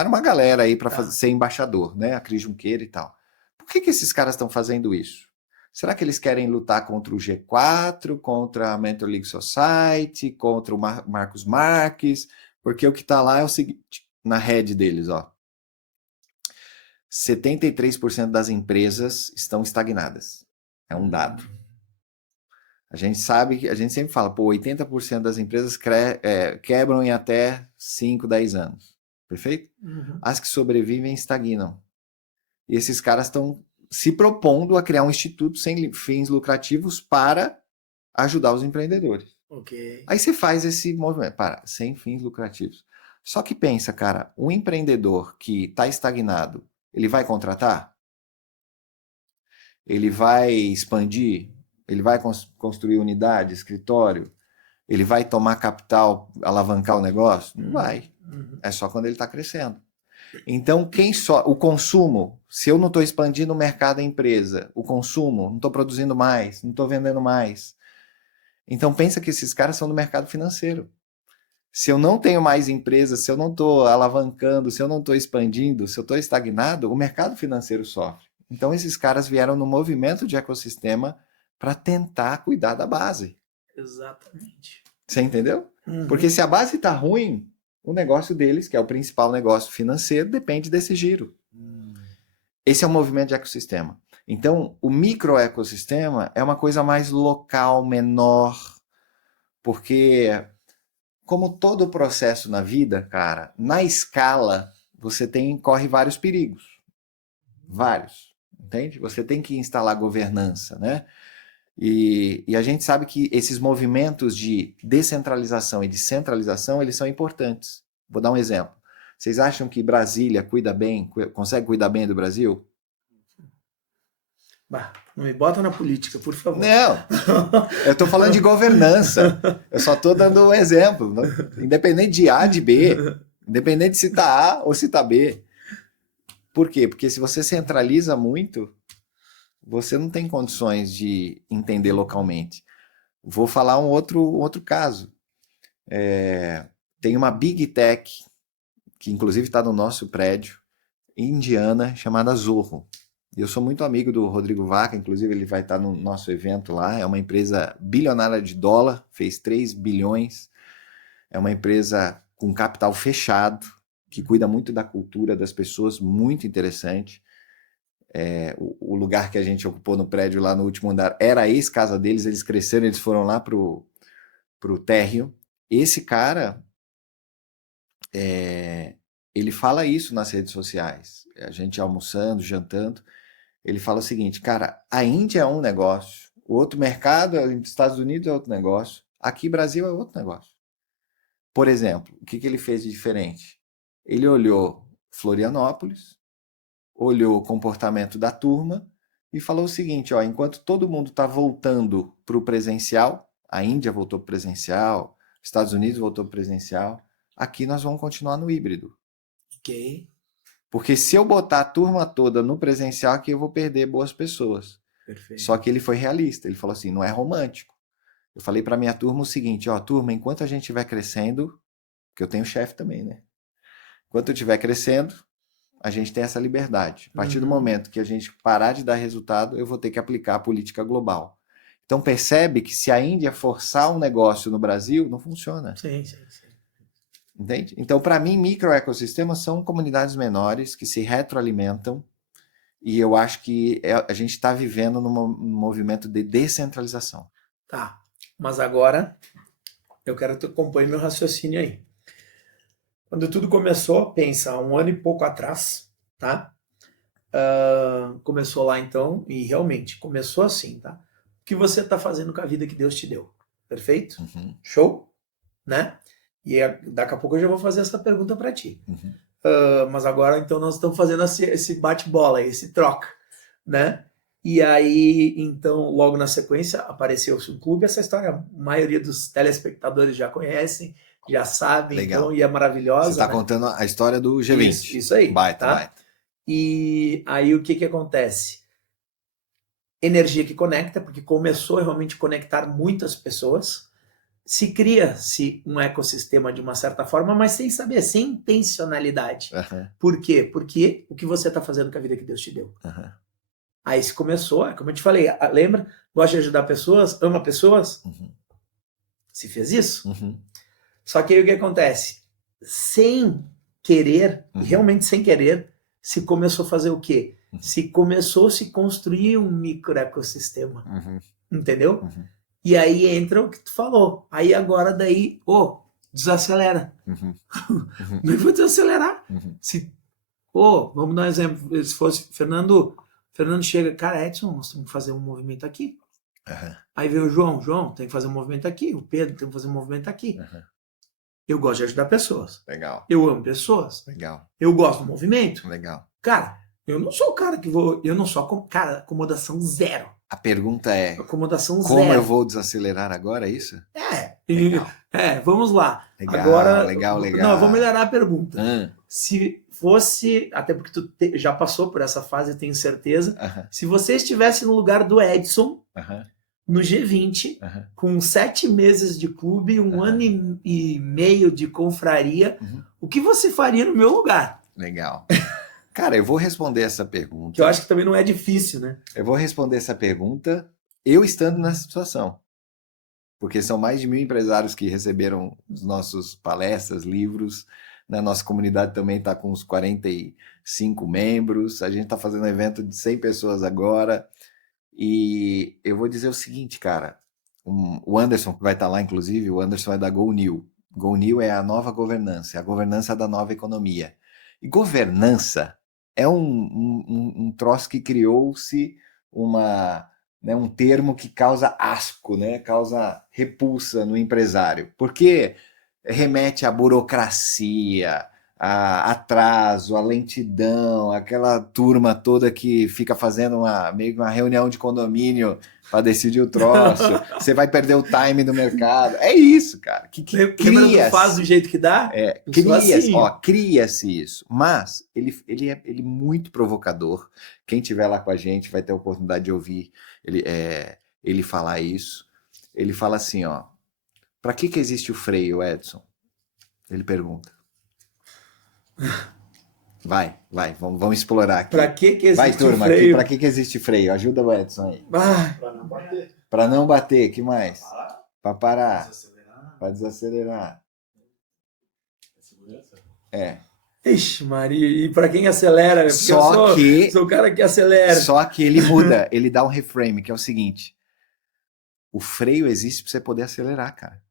uma galera aí para Tá. ser embaixador, né? A Cris Junqueira e tal. Por que esses caras estão fazendo isso? Será que eles querem lutar contra o G4, contra a Mentor League Society, contra o Marcos Marques? Porque o que está lá é o seguinte, na head deles, ó. 73% das empresas estão estagnadas. É um dado. A gente sabe, a gente sempre fala, pô, 80% das empresas quebram em até 5, 10 anos. Perfeito? Uhum. As que sobrevivem estagnam. E esses caras estão se propondo a criar um instituto sem fins lucrativos para ajudar os empreendedores. Ok. Aí você faz esse movimento, sem fins lucrativos. Só que pensa, cara, um empreendedor que está estagnado, ele vai contratar? Ele vai expandir? Ele vai construir unidade, escritório? Ele vai tomar capital, alavancar o negócio? Não vai. É só quando ele está crescendo. Então, o consumo, se eu não estou expandindo o mercado da empresa, o consumo, não estou produzindo mais, não estou vendendo mais. Então, pensa que esses caras são do mercado financeiro. Se eu não tenho mais empresa, se eu não estou alavancando, se eu não estou expandindo, se eu estou estagnado, o mercado financeiro sofre. Então, esses caras vieram no movimento de ecossistema para tentar cuidar da base. Exatamente. Você entendeu? Porque se a base está ruim, o negócio deles, que é o principal negócio financeiro, depende desse giro. Esse é o movimento de ecossistema. Então, o microecossistema é uma coisa mais local, menor, porque, como todo processo na vida, cara, na escala, você corre vários perigos. Vários, entende? Você tem que instalar governança, né? E a gente sabe que esses movimentos de descentralização e de centralização, eles são importantes. Vou dar um exemplo. Vocês acham que Brasília consegue cuidar bem do Brasil? Bah, não me bota na política, por favor. Não, eu estou falando de governança. Eu só estou dando um exemplo. Né? Independente de A, de B, independente se está A ou se está B. Por quê? Porque se você centraliza muito, você não tem condições de entender localmente. Vou falar um outro caso. Tem uma Big Tech, que inclusive está no nosso prédio, indiana, chamada Zorro. Eu sou muito amigo do Rodrigo Vaca, inclusive ele vai estar no nosso evento lá. É uma empresa bilionária de dólar, fez 3 bilhões. É uma empresa com capital fechado, que cuida muito da cultura das pessoas, muito interessante. O lugar que a gente ocupou no prédio lá no último andar era a ex-casa deles, eles cresceram, eles foram lá pro térreo. Esse cara, ele fala isso nas redes sociais, a gente almoçando, jantando, ele fala o seguinte, cara, a Índia é um negócio, o outro mercado, os Estados Unidos é outro negócio, aqui Brasil é outro negócio. Por exemplo, o que ele fez de diferente? Ele olhou Florianópolis, olhou o comportamento da turma e falou o seguinte, ó, enquanto todo mundo está voltando para o presencial, a Índia voltou para o presencial, Estados Unidos voltou para o presencial, aqui nós vamos continuar no híbrido. Ok. Porque se eu botar a turma toda no presencial, aqui eu vou perder boas pessoas. Perfeito. Só que ele foi realista, ele falou assim, não é romântico. Eu falei para minha turma o seguinte, ó, turma, enquanto a gente estiver crescendo, porque eu tenho chefe também, né? Enquanto eu estiver crescendo, a gente tem essa liberdade. A partir do momento que a gente parar de dar resultado, eu vou ter que aplicar a política global. Então percebe que se a Índia forçar um negócio no Brasil, não funciona. Sim. Entende? Então, para mim, microecossistemas são comunidades menores que se retroalimentam e eu acho que a gente está vivendo num movimento de descentralização. Tá, mas agora eu quero que tu acompanhe meu raciocínio aí. Quando tudo começou, pensa, 1 ano e pouco atrás, tá? Começou lá então, e realmente começou assim, tá? O que você está fazendo com a vida que Deus te deu? Perfeito? Uhum. Show? Né? E daqui a pouco eu já vou fazer essa pergunta para ti. Uhum. Mas agora então nós estamos fazendo esse bate-bola, esse troca, né? E aí, então, logo na sequência, apareceu o clube. Essa história a maioria dos telespectadores já conhecem. já sabem, Legal. então, e é maravilhosa. Você está né? contando a história do G20. Isso aí. Baita, tá? baita. E aí o que acontece? Energia que conecta, porque começou a realmente conectar muitas pessoas. Se cria-se um ecossistema de uma certa forma, mas sem saber, sem intencionalidade. Aham, Por quê? Porque o que você está fazendo com a vida que Deus te deu. aham. Aí se começou, como eu te falei, lembra? Gosta de ajudar pessoas, ama pessoas, Uhum, se fez isso. uhum, Só que aí o que acontece? Sem querer, Uhum. realmente sem querer, se começou a fazer o quê? Uhum. Se começou a se construir um microecossistema, uhum, entendeu? uhum, E aí entra o que tu falou. Aí agora daí, desacelera. uhum, uhum, Não vou desacelerar. uhum. Se, vamos dar um exemplo. Se fosse Fernando chega, cara, Edson, nós temos que fazer um movimento aqui. Aham, Aí veio o João, tem que fazer um movimento aqui. O Pedro tem que fazer um movimento aqui. aham. Eu gosto de ajudar pessoas. Legal, Eu amo pessoas. legal, Eu gosto do movimento. legal. Cara, eu não sou o cara que vou. Eu não sou. Cara, acomodação zero. A pergunta é, Acomodação como zero. eu vou desacelerar agora, é isso? Legal. Vamos lá. Legal, Agora, legal. Não, eu vou melhorar a pergunta. Ah, Se fosse, até porque tu já passou por essa fase, eu tenho certeza. aham, Se você estivesse no lugar do Edson, aham, no G20, aham, com 7 meses de clube, um Aham. ano e meio de confraria, uhum. o que você faria no meu lugar? Legal. Cara, eu vou responder essa pergunta. Que eu acho que também não é difícil, né? Eu vou responder essa pergunta eu estando nessa situação. Porque são mais de 1.000 empresários que receberam os nossos palestras, livros. Na nossa comunidade também está com uns 45 membros. A gente está fazendo um evento de 100 pessoas agora. E eu vou dizer o seguinte, cara. O Anderson, que vai estar lá, inclusive, o Anderson é da GoNew. GoNew é a nova governança, é a governança da nova economia. E governança é um troço que criou-se um termo que causa asco, né? Causa repulsa no empresário. Porque remete à burocracia, a atraso, a lentidão, aquela turma toda que fica fazendo meio que uma reunião de condomínio para decidir o troço. Você vai perder o time do mercado. É isso, cara. Que Lembra do faz do jeito que dá? Cria-se isso. Mas ele é muito provocador. Quem estiver lá com a gente vai ter a oportunidade de ouvir ele falar isso. Ele fala assim, ó. Para que existe o freio, Edson? Ele pergunta. Vai, vamos explorar aqui. Pra que existe vai, turma, freio? Para que existe freio? Ajuda o Edson aí. Para não bater. Para não bater, que mais? Para parar. Desacelerar. Para desacelerar. Segurança. Ixi, Maria, e pra quem acelera? Porque Só sou o cara que acelera. Só que ele muda, ele dá um reframe, que é o seguinte. O freio existe para você poder acelerar, cara.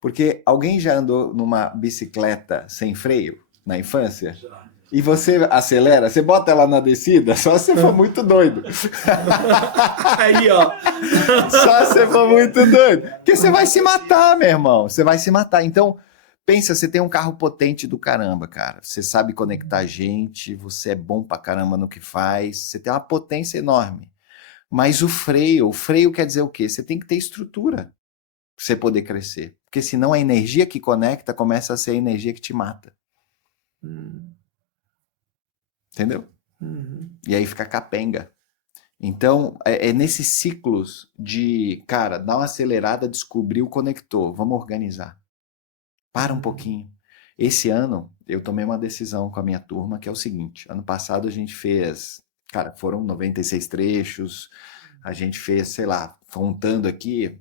Porque alguém já andou numa bicicleta sem freio na infância? Já. E você acelera, você bota ela na descida, só se for muito doido. Aí, ó. Só se for muito doido. Porque você vai se matar, meu irmão. Você vai se matar. Então, pensa, você tem um carro potente do caramba, cara. Você sabe conectar gente, você é bom pra caramba no que faz, você tem uma potência enorme. Mas o freio quer dizer o quê? Você tem que ter estrutura pra você poder crescer. Porque senão a energia que conecta começa a ser a energia que te mata. Entendeu? Uhum. E aí fica capenga. Então, é nesses ciclos de, cara, dar uma acelerada, descobrir o conector, vamos organizar. Para um pouquinho. Esse ano, eu tomei uma decisão com a minha turma, que é o seguinte, ano passado a gente fez, cara, foram 96 trechos, a gente fez, sei lá, contando aqui,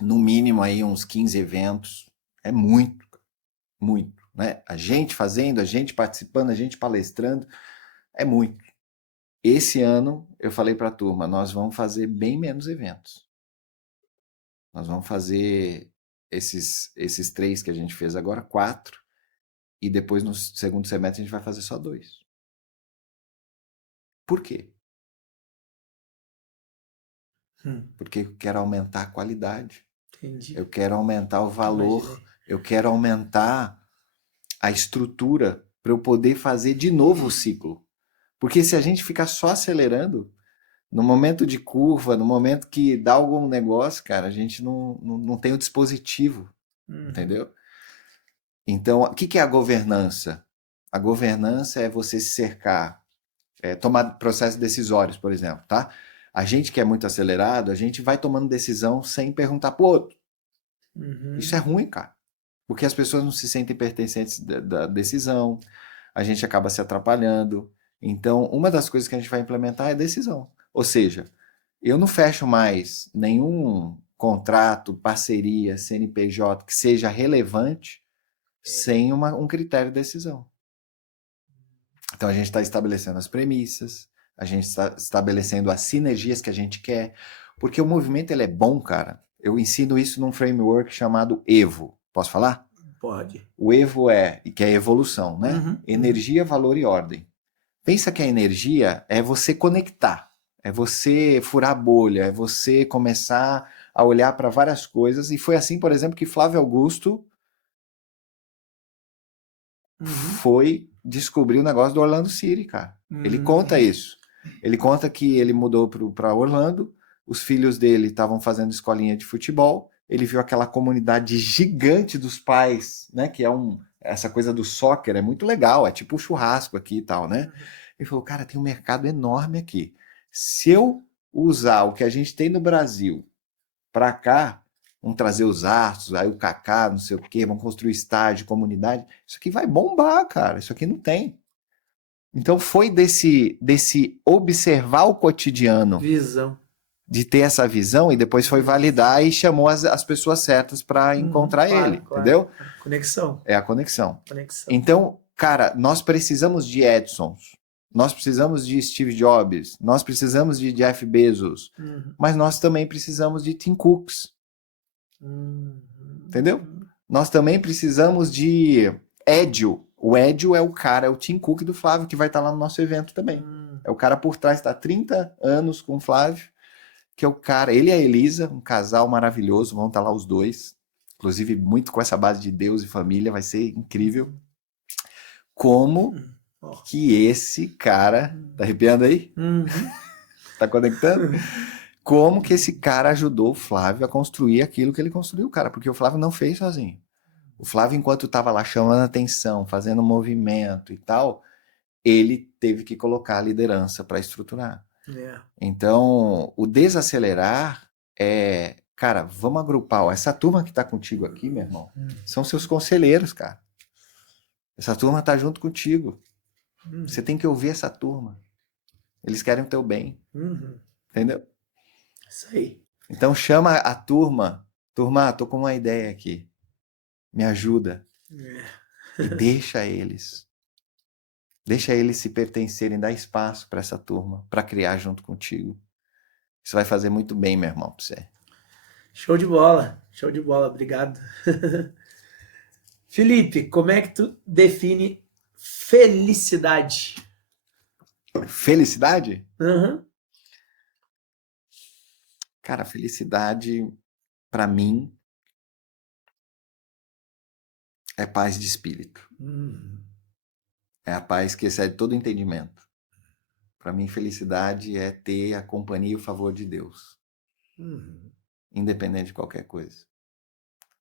no mínimo aí uns 15 eventos, é muito, né? A gente fazendo, a gente participando, a gente palestrando, é muito. Esse ano, eu falei para a turma, nós vamos fazer bem menos eventos. Nós vamos fazer esses 3 que a gente fez agora, 4, e depois no segundo semestre a gente vai fazer só 2. Por quê? Porque eu quero aumentar a qualidade. Entendi. Eu quero aumentar o valor. Imaginei. Eu quero aumentar a estrutura para eu poder fazer de novo o ciclo. Porque se a gente ficar só acelerando, no momento de curva, no momento que dá algum negócio, cara, a gente não tem o dispositivo, entendeu? Então, o que que é a governança? A governança é você se cercar, tomar processos decisórios, por exemplo, tá? A gente que é muito acelerado, a gente vai tomando decisão sem perguntar pro outro. Isso é ruim, cara. Porque as pessoas não se sentem pertencentes da decisão, a gente acaba se atrapalhando. Então, uma das coisas que a gente vai implementar é decisão. Ou seja, eu não fecho mais nenhum contrato, parceria, CNPJ que seja relevante sem um critério de decisão. Então, a gente está estabelecendo as premissas, a gente está estabelecendo as sinergias que a gente quer, porque o movimento ele é bom, cara. Eu ensino isso num framework chamado EVO. Posso falar? Pode. O EVO que é evolução, né? Energia, valor e ordem. Pensa que a energia é você conectar, é você furar a bolha, é você começar a olhar para várias coisas. E foi assim, por exemplo, que Flávio Augusto foi descobrir o negócio do Orlando City, cara. Ele conta isso. Ele conta que ele mudou para Orlando, os filhos dele estavam fazendo escolinha de futebol, ele viu aquela comunidade gigante dos pais, né? Que é essa coisa do soccer, é muito legal, é tipo um churrasco aqui e tal, né? Ele falou, cara, tem um mercado enorme aqui. Se eu usar o que a gente tem no Brasil para cá, vamos trazer os astros, aí o Kaká, não sei o quê, vamos construir estádio, comunidade. Isso aqui vai bombar, cara. Isso aqui não tem. Então foi desse observar o cotidiano, Visão. de ter essa visão, e depois foi validar e chamou as pessoas certas para encontrar ele, entendeu? Conexão. É a conexão. Então, cara, nós precisamos de Edsons, nós precisamos de Steve Jobs, nós precisamos de Jeff Bezos, mas nós também precisamos de Tim Cooks. Entendeu? Nós também precisamos de Edio. O Edio é o cara, é o Tim Cook do Flávio, que vai estar lá no nosso evento também. É o cara por trás, está há 30 anos com o Flávio, que é o cara, ele e a Elisa, um casal maravilhoso, vão estar lá os dois. Inclusive, muito com essa base de Deus e família, vai ser incrível. Como que esse cara... Tá arrepiando aí? Tá conectando? Como que esse cara ajudou o Flávio a construir aquilo que ele construiu, cara? Porque o Flávio não fez sozinho. O Flávio, enquanto estava lá chamando atenção, fazendo movimento e tal, ele teve que colocar a liderança para estruturar. Então, o desacelerar é... Cara, vamos agrupar. Ó, essa turma que tá contigo aqui, meu irmão, são seus conselheiros, cara. Essa turma tá junto contigo. Você tem que ouvir essa turma. Eles querem o teu bem. Entendeu? Isso aí. Então chama a turma. Turma, tô com uma ideia aqui. Me ajuda. E deixa eles. Deixa eles se pertencerem, dá espaço para essa turma, para criar junto contigo. Isso vai fazer muito bem, meu irmão, para você. Show de bola. Show de bola. Obrigado. Felipe, como é que tu define felicidade? Felicidade? Cara, felicidade, para mim, é paz de espírito. É a paz que excede todo entendimento. Para mim, felicidade é ter a companhia e o favor de Deus. Independente de qualquer coisa.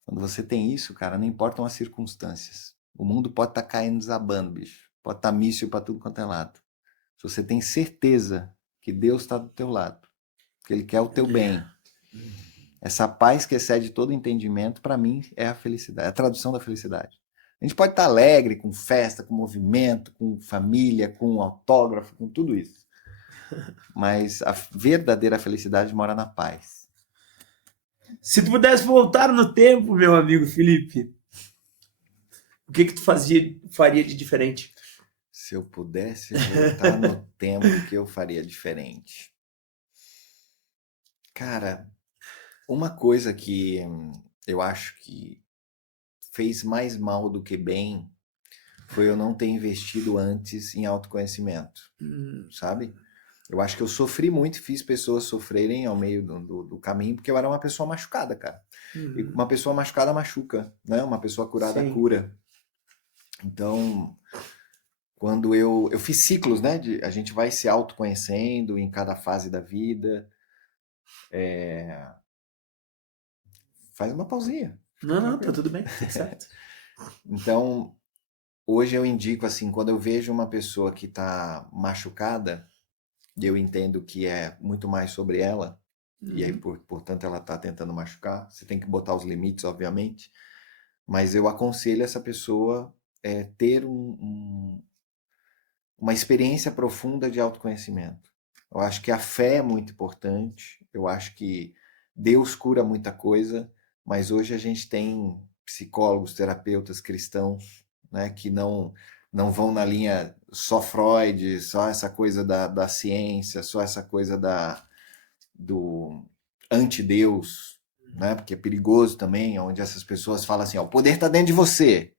Quando você tem isso, cara, não importam as circunstâncias. O mundo pode estar caindo, desabando, bicho. Pode estar míssil para tudo quanto é lado. Se você tem certeza que Deus está do teu lado, que Ele quer o teu bem, essa paz que excede todo entendimento, para mim, é a felicidade, é a tradução da felicidade. A gente pode estar alegre, com festa, com movimento, com família, com autógrafo, com tudo isso. Mas a verdadeira felicidade mora na paz. Se tu pudesse voltar no tempo, meu amigo Felipe, o que tu faria de diferente? Se eu pudesse voltar no tempo, o que eu faria diferente? Cara, uma coisa que eu acho que fez mais mal do que bem foi eu não ter investido antes em autoconhecimento, sabe? Eu acho que eu sofri muito, fiz pessoas sofrerem ao meio do caminho, porque eu era uma pessoa machucada, cara. E uma pessoa machucada machuca, né? Uma pessoa curada cura. Então, quando eu fiz ciclos, né? A gente vai se autoconhecendo em cada fase da vida. Faz uma pausinha. Não, tá tudo bem, tudo certo. Então, hoje eu indico assim, quando eu vejo uma pessoa que está machucada, e eu entendo que é muito mais sobre ela, e aí, portanto, ela está tentando machucar, você tem que botar os limites, obviamente, mas eu aconselho essa pessoa ter uma experiência profunda de autoconhecimento. Eu acho que a fé é muito importante, eu acho que Deus cura muita coisa, mas hoje a gente tem psicólogos, terapeutas cristãos, né, que não vão na linha só Freud, só essa coisa da ciência, só essa coisa do anti-Deus, né, porque é perigoso também, onde essas pessoas falam assim, ó, o poder está dentro de você,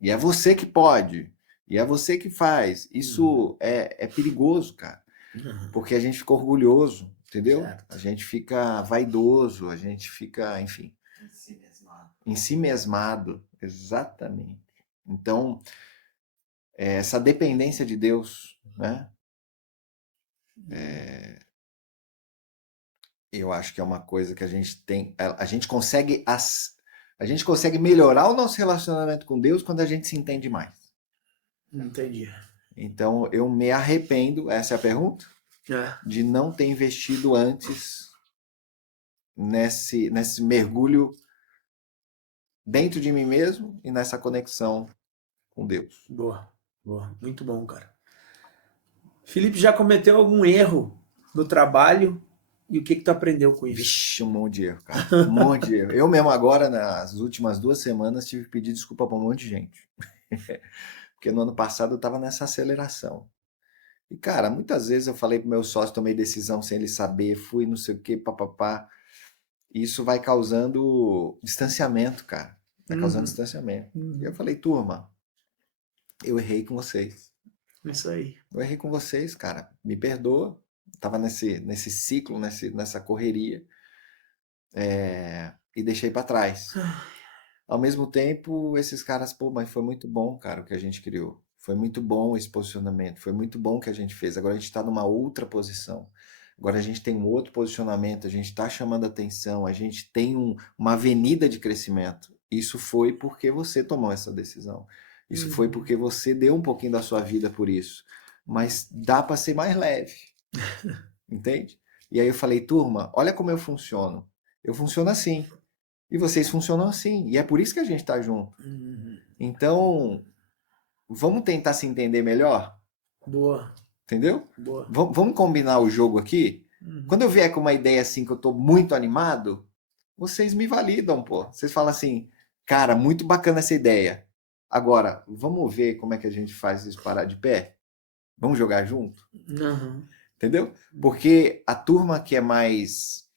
e é você que pode, e é você que faz. Isso é perigoso, cara, porque a gente fica orgulhoso, entendeu? Certo. A gente fica vaidoso, a gente fica, enfim, em si mesmado, exatamente. Então, essa dependência de Deus, né? Eu acho que é uma coisa que a gente tem, a gente consegue melhorar o nosso relacionamento com Deus quando a gente se entende mais. Entendi. Então, eu me arrependo, essa é a pergunta? De não ter investido antes nesse mergulho dentro de mim mesmo e nessa conexão com Deus. Boa. Muito bom, cara. Felipe, já cometeu algum erro no trabalho e o que tu aprendeu com isso? Vixe, um monte de erro, cara. Um monte de erro. Eu mesmo agora, nas últimas 2 semanas, tive que pedir desculpa para um monte de gente. Porque no ano passado eu estava nessa aceleração. E, cara, muitas vezes eu falei pro meu sócio, tomei decisão sem ele saber, fui não sei o que, papapá. Isso vai causando distanciamento, cara. Vai causando distanciamento. E eu falei, turma, eu errei com vocês. Isso aí. Eu errei com vocês, cara. Me perdoa. Tava nesse ciclo, nessa correria. E deixei pra trás. Ao mesmo tempo, esses caras, pô, mas foi muito bom, cara, o que a gente criou. Foi muito bom esse posicionamento. Foi muito bom o que a gente fez. Agora a gente tá numa outra posição. Agora a gente tem um outro posicionamento. A gente tá chamando atenção. A gente tem uma avenida de crescimento. Isso foi porque você tomou essa decisão. Isso foi porque você deu um pouquinho da sua vida por isso. Mas dá pra ser mais leve. Entende? E aí eu falei, turma, olha como eu funciono. Eu funciono assim. E vocês funcionam assim. E é por isso que a gente tá junto. Então, vamos tentar se entender melhor? Boa. Entendeu? Boa. Vamos combinar o jogo aqui? Quando eu vier com uma ideia assim que eu tô muito animado, vocês me validam, pô. Vocês falam assim, cara, muito bacana essa ideia. Agora, vamos ver como é que a gente faz isso parar de pé? Vamos jogar junto? Entendeu? Porque a turma que é mais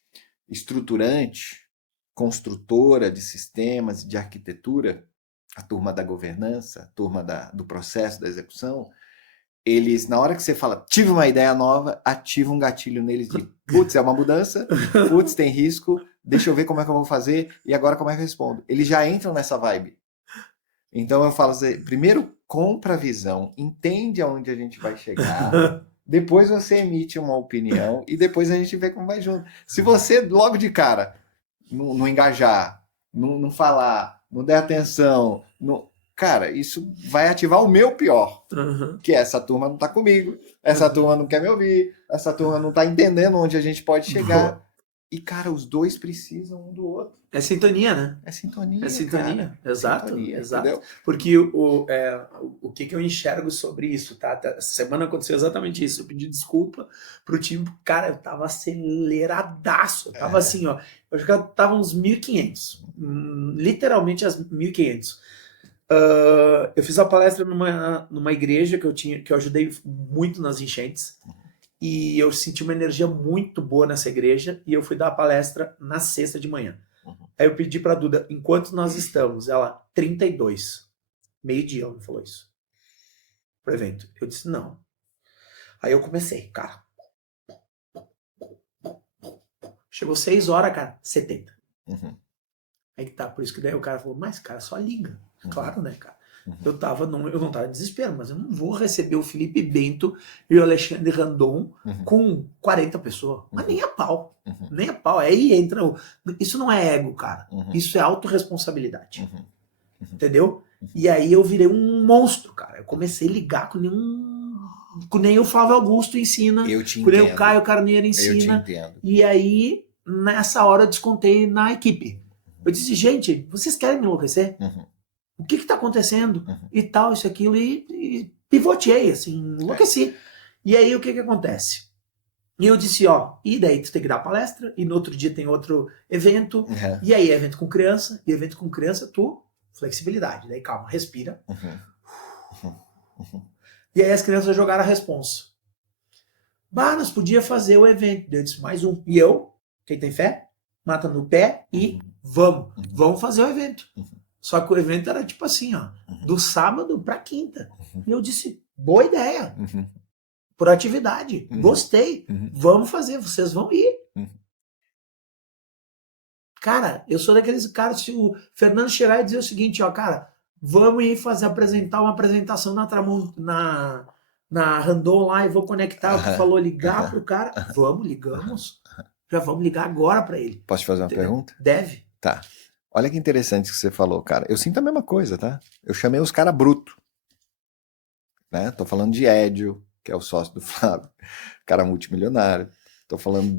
estruturante, construtora de sistemas e de arquitetura, a turma da governança, a turma do processo, da execução, eles, na hora que você fala, tive uma ideia nova, ativa um gatilho neles de, putz, é uma mudança, putz, tem risco, deixa eu ver como é que eu vou fazer e agora como é que eu respondo. Eles já entram nessa vibe. Então eu falo assim, primeiro compra a visão, entende aonde a gente vai chegar, depois você emite uma opinião e depois a gente vê como vai junto. Se você logo de cara não engajar, não falar, não der atenção, cara, isso vai ativar o meu pior, que essa turma não tá comigo, essa turma não quer me ouvir, essa turma não tá entendendo onde a gente pode chegar. E, cara, os dois precisam um do outro. É sintonia, né? É sintonia, Cara. Exato, sintonia, exato. Entendeu? Porque o que eu enxergo sobre isso, tá? Essa semana aconteceu exatamente isso. Eu pedi desculpa pro time, cara, eu tava aceleradaço. Eu tava assim, ó. Eu acho que eu tava uns 1.500. Literalmente as 1.500. Eu fiz a palestra numa igreja que eu ajudei muito nas enchentes. E eu senti uma energia muito boa nessa igreja. E eu fui dar a palestra na sexta de manhã. Aí eu pedi pra Duda, enquanto nós estamos, ela, 32. Meio-dia, ela me falou isso. Pro evento. Eu disse, não. Aí eu comecei, cara. Chegou 6 horas, cara, 70. Aí que tá, por isso que daí o cara falou, mas, cara, só liga. Claro, né, cara? Eu não tava em desespero, mas eu não vou receber o Felipe Bento e o Alexandre Randon com 40 pessoas. Mas nem a pau. Nem a pau. Aí entra isso não é ego, cara. Isso é autorresponsabilidade. entendeu? E aí eu virei um monstro, cara. Eu comecei a ligar com nem o Flávio Augusto ensina, Eu te com nem o entendo. Caio Carneiro Eu te ensina. entendo. E aí, nessa hora, eu descontei na equipe. Eu disse, gente, vocês querem me enlouquecer? Uhum. O que está acontecendo? Uhum. E tal, isso, aquilo, e pivoteei, assim, enlouqueci. E aí, o que acontece? E eu disse, ó, e daí tu tem que dar palestra, e no outro dia tem outro evento, Uhum. e aí evento com criança, e evento com criança, flexibilidade. Daí, calma, respira. E aí as crianças jogaram a responsa. Bah, nós podia fazer o evento. Eu disse, mais um. E eu, quem tem fé, mata no pé e vamos fazer o evento. Só que o evento era tipo assim, ó, do sábado pra quinta. E eu disse, boa ideia. Por atividade. Gostei. Vamos fazer, vocês vão ir. Cara, eu sou daqueles caras, se o Fernando chegar e dizer o seguinte, ó, cara, vamos ir apresentar uma apresentação na Randon lá e vou conectar o que falou, ligar pro cara. Vamos, ligamos. Já vamos ligar agora para ele. Posso te fazer uma pergunta? Deve. Tá. Olha que interessante que você falou, cara. Eu sinto a mesma coisa, tá? Eu chamei os caras bruto. Né? Tô falando de Edio, que é o sócio do Flávio, cara multimilionário. Tô falando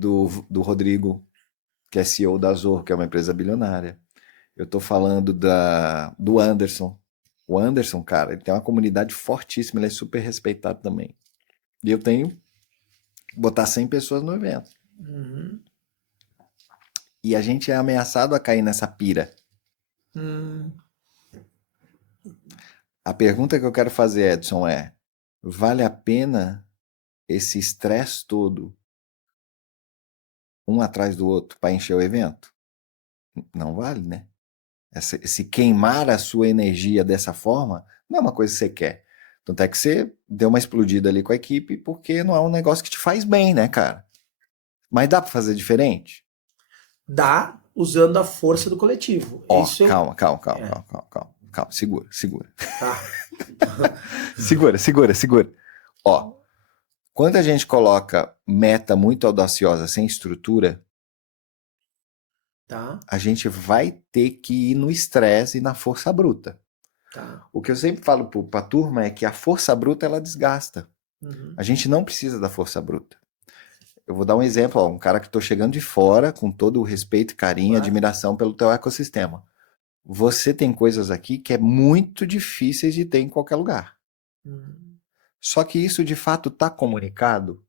do Rodrigo, que é CEO da Zorro, que é uma empresa bilionária. Eu tô falando do Anderson. O Anderson, cara, ele tem uma comunidade fortíssima, ele é super respeitado também. E eu tenho botar 100 pessoas no evento. E a gente é ameaçado a cair nessa pira. A pergunta que eu quero fazer, Edson, é: vale a pena esse estresse todo, um atrás do outro, para encher o evento? Não vale, né? Esse queimar a sua energia dessa forma não é uma coisa que você quer. Tanto é que você deu uma explodida ali com a equipe porque não é um negócio que te faz bem, né, cara? Mas dá para fazer diferente? Dá, usando a força do coletivo. Ó, Isso calma. Segura. Tá. Segura. Ó, quando a gente coloca meta muito audaciosa sem estrutura, Tá. a gente vai ter que ir no estresse e na força bruta. Tá. O que eu sempre falo para a turma é que a força bruta ela desgasta. A gente não precisa da força bruta. Eu vou dar um exemplo, ó, um cara que estou chegando de fora, com todo o respeito, carinho e admiração pelo teu ecossistema. Você tem coisas aqui que é muito difíceis de ter em qualquer lugar. Só que isso de fato está comunicado,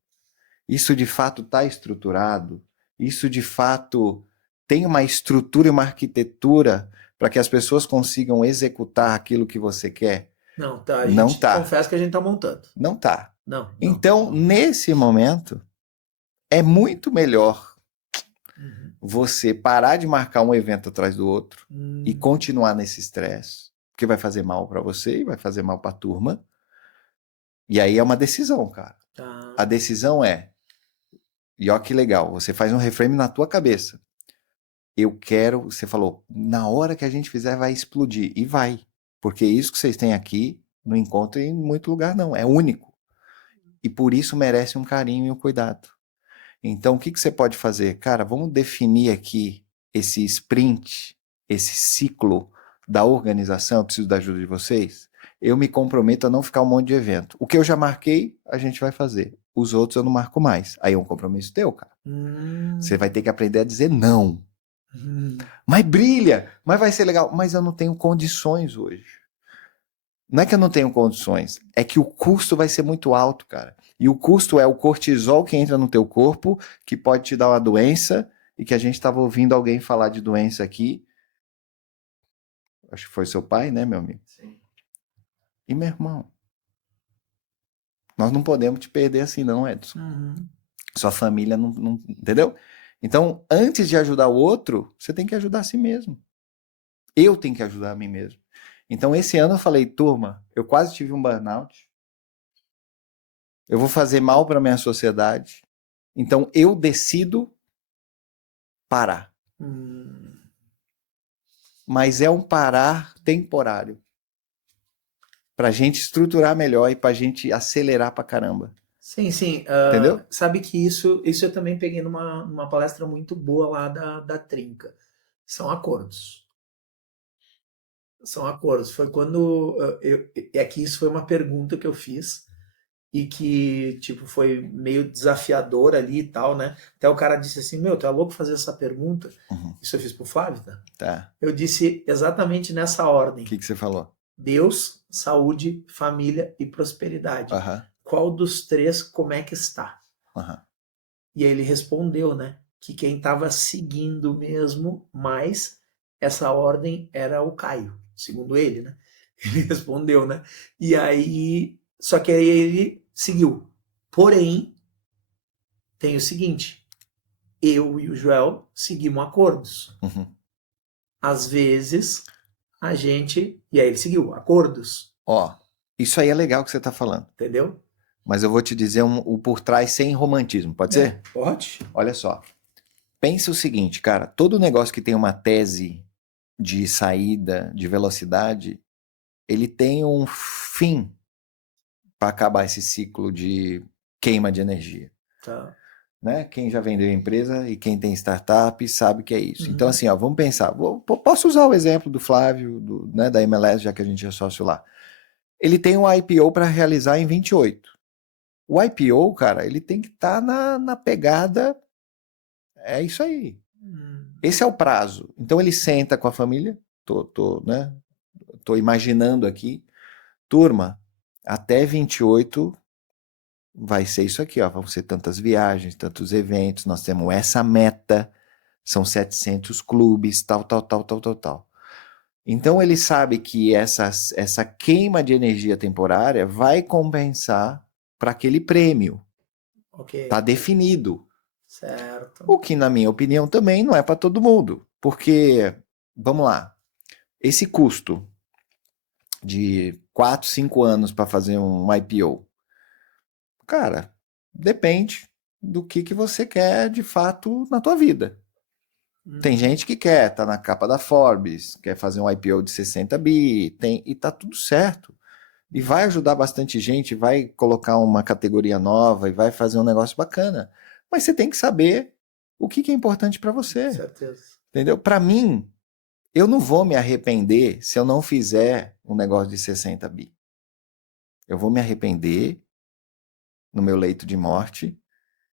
isso de fato está estruturado, isso de fato tem uma estrutura e uma arquitetura para que as pessoas consigam executar aquilo que você quer. Não, tá. Não tá. Confesso que a gente tá montando. Não tá. Não. Então, nesse momento, é muito melhor você parar de marcar um evento atrás do outro e continuar nesse estresse, porque vai fazer mal para você e vai fazer mal para a turma. E aí é uma decisão, cara. Tá. A decisão é, e ó que legal, você faz um reframe na tua cabeça. Eu quero, você falou, na hora que a gente fizer vai explodir. E vai. Porque isso que vocês têm aqui não encontra em muito lugar, não. É único. E por isso merece um carinho e um cuidado. Então, o que você pode fazer? Cara, vamos definir aqui esse sprint, esse ciclo da organização. Eu preciso da ajuda de vocês. Eu me comprometo a não ficar um monte de evento. O que eu já marquei, a gente vai fazer. Os outros eu não marco mais. Aí é um compromisso teu, cara. Você vai ter que aprender a dizer não. Mas brilha, mas vai ser legal. Mas eu não tenho condições hoje. Não é que eu não tenho condições, é que o custo vai ser muito alto, cara. E o custo é o cortisol que entra no teu corpo, que pode te dar uma doença, e que a gente estava ouvindo alguém falar de doença aqui. Acho que foi seu pai, né, meu amigo? Sim. E meu irmão, nós não podemos te perder assim não, Edson. Sua família não... Entendeu? Então, antes de ajudar o outro, você tem que ajudar a si mesmo. Eu tenho que ajudar a mim mesmo. Então, esse ano eu falei, turma, eu quase tive um burnout. Eu vou fazer mal para a minha sociedade. Então, eu decido parar. Mas é um parar temporário. Para a gente estruturar melhor e para a gente acelerar para caramba. Sim. Entendeu? Sabe que isso eu também peguei numa palestra muito boa lá da Trinca. São acordos. São acordos. Foi quando é que isso foi uma pergunta que eu fiz e que, tipo, foi meio desafiador ali e tal, né? Até o cara disse assim, meu, tu é louco fazer essa pergunta? Uhum. Isso eu fiz pro Flávio, tá? Tá. Eu disse exatamente nessa O ordem. que você falou? Deus, saúde, família e prosperidade. Aham, Qual dos três, como é que está? aham. E aí ele respondeu, né? Que quem estava seguindo mesmo mais essa ordem era o Caio, segundo ele, né? Ele respondeu, né? E aí, só que aí ele seguiu. Porém, tem o seguinte: eu e o Joel seguimos acordos. Uhum. Às vezes, a gente. E aí ele seguiu acordos, Ó, isso aí é legal que você tá falando. entendeu? Mas eu vou te dizer o por trás sem romantismo, pode ser? Pode. Olha só. Pensa o seguinte, cara, todo negócio que tem uma tese de saída, de velocidade, ele tem um fim para acabar esse ciclo de queima de energia, Tá. né? Quem já vendeu empresa e quem tem startup sabe que é isso. Então, Uhum. assim, ó, vamos pensar. Posso usar o exemplo do Flávio, né, da MLS, já que a gente é sócio lá. Ele tem um IPO para realizar em 28. O IPO, cara, ele tem que estar na pegada. É isso aí. Esse é o prazo. Então ele senta com a família. Né? Tô imaginando aqui. Turma, até 28 vai ser isso aqui, ó. Vão ser tantas viagens, tantos eventos. Nós temos essa meta. São 700 clubes, tal, tal, tal, tal, tal, tal. Então ele sabe que essa queima de energia temporária vai compensar para aquele prêmio. Ok. Tá definido. Certo. O que, na minha opinião, também não é para todo mundo. Porque, vamos lá, esse custo de 4, 5 anos para fazer um IPO, cara, depende do que você quer de fato na tua vida. Tem gente que quer, tá na capa da Forbes, quer fazer um IPO de 60 bi, e tá tudo certo. E vai ajudar bastante gente, vai colocar uma categoria nova e vai fazer um negócio bacana. Mas você tem que saber o que é importante para você, Certeza. entendeu? Para mim, eu não vou me arrepender se eu não fizer um negócio de 60 bi. Eu vou me arrepender no meu leito de morte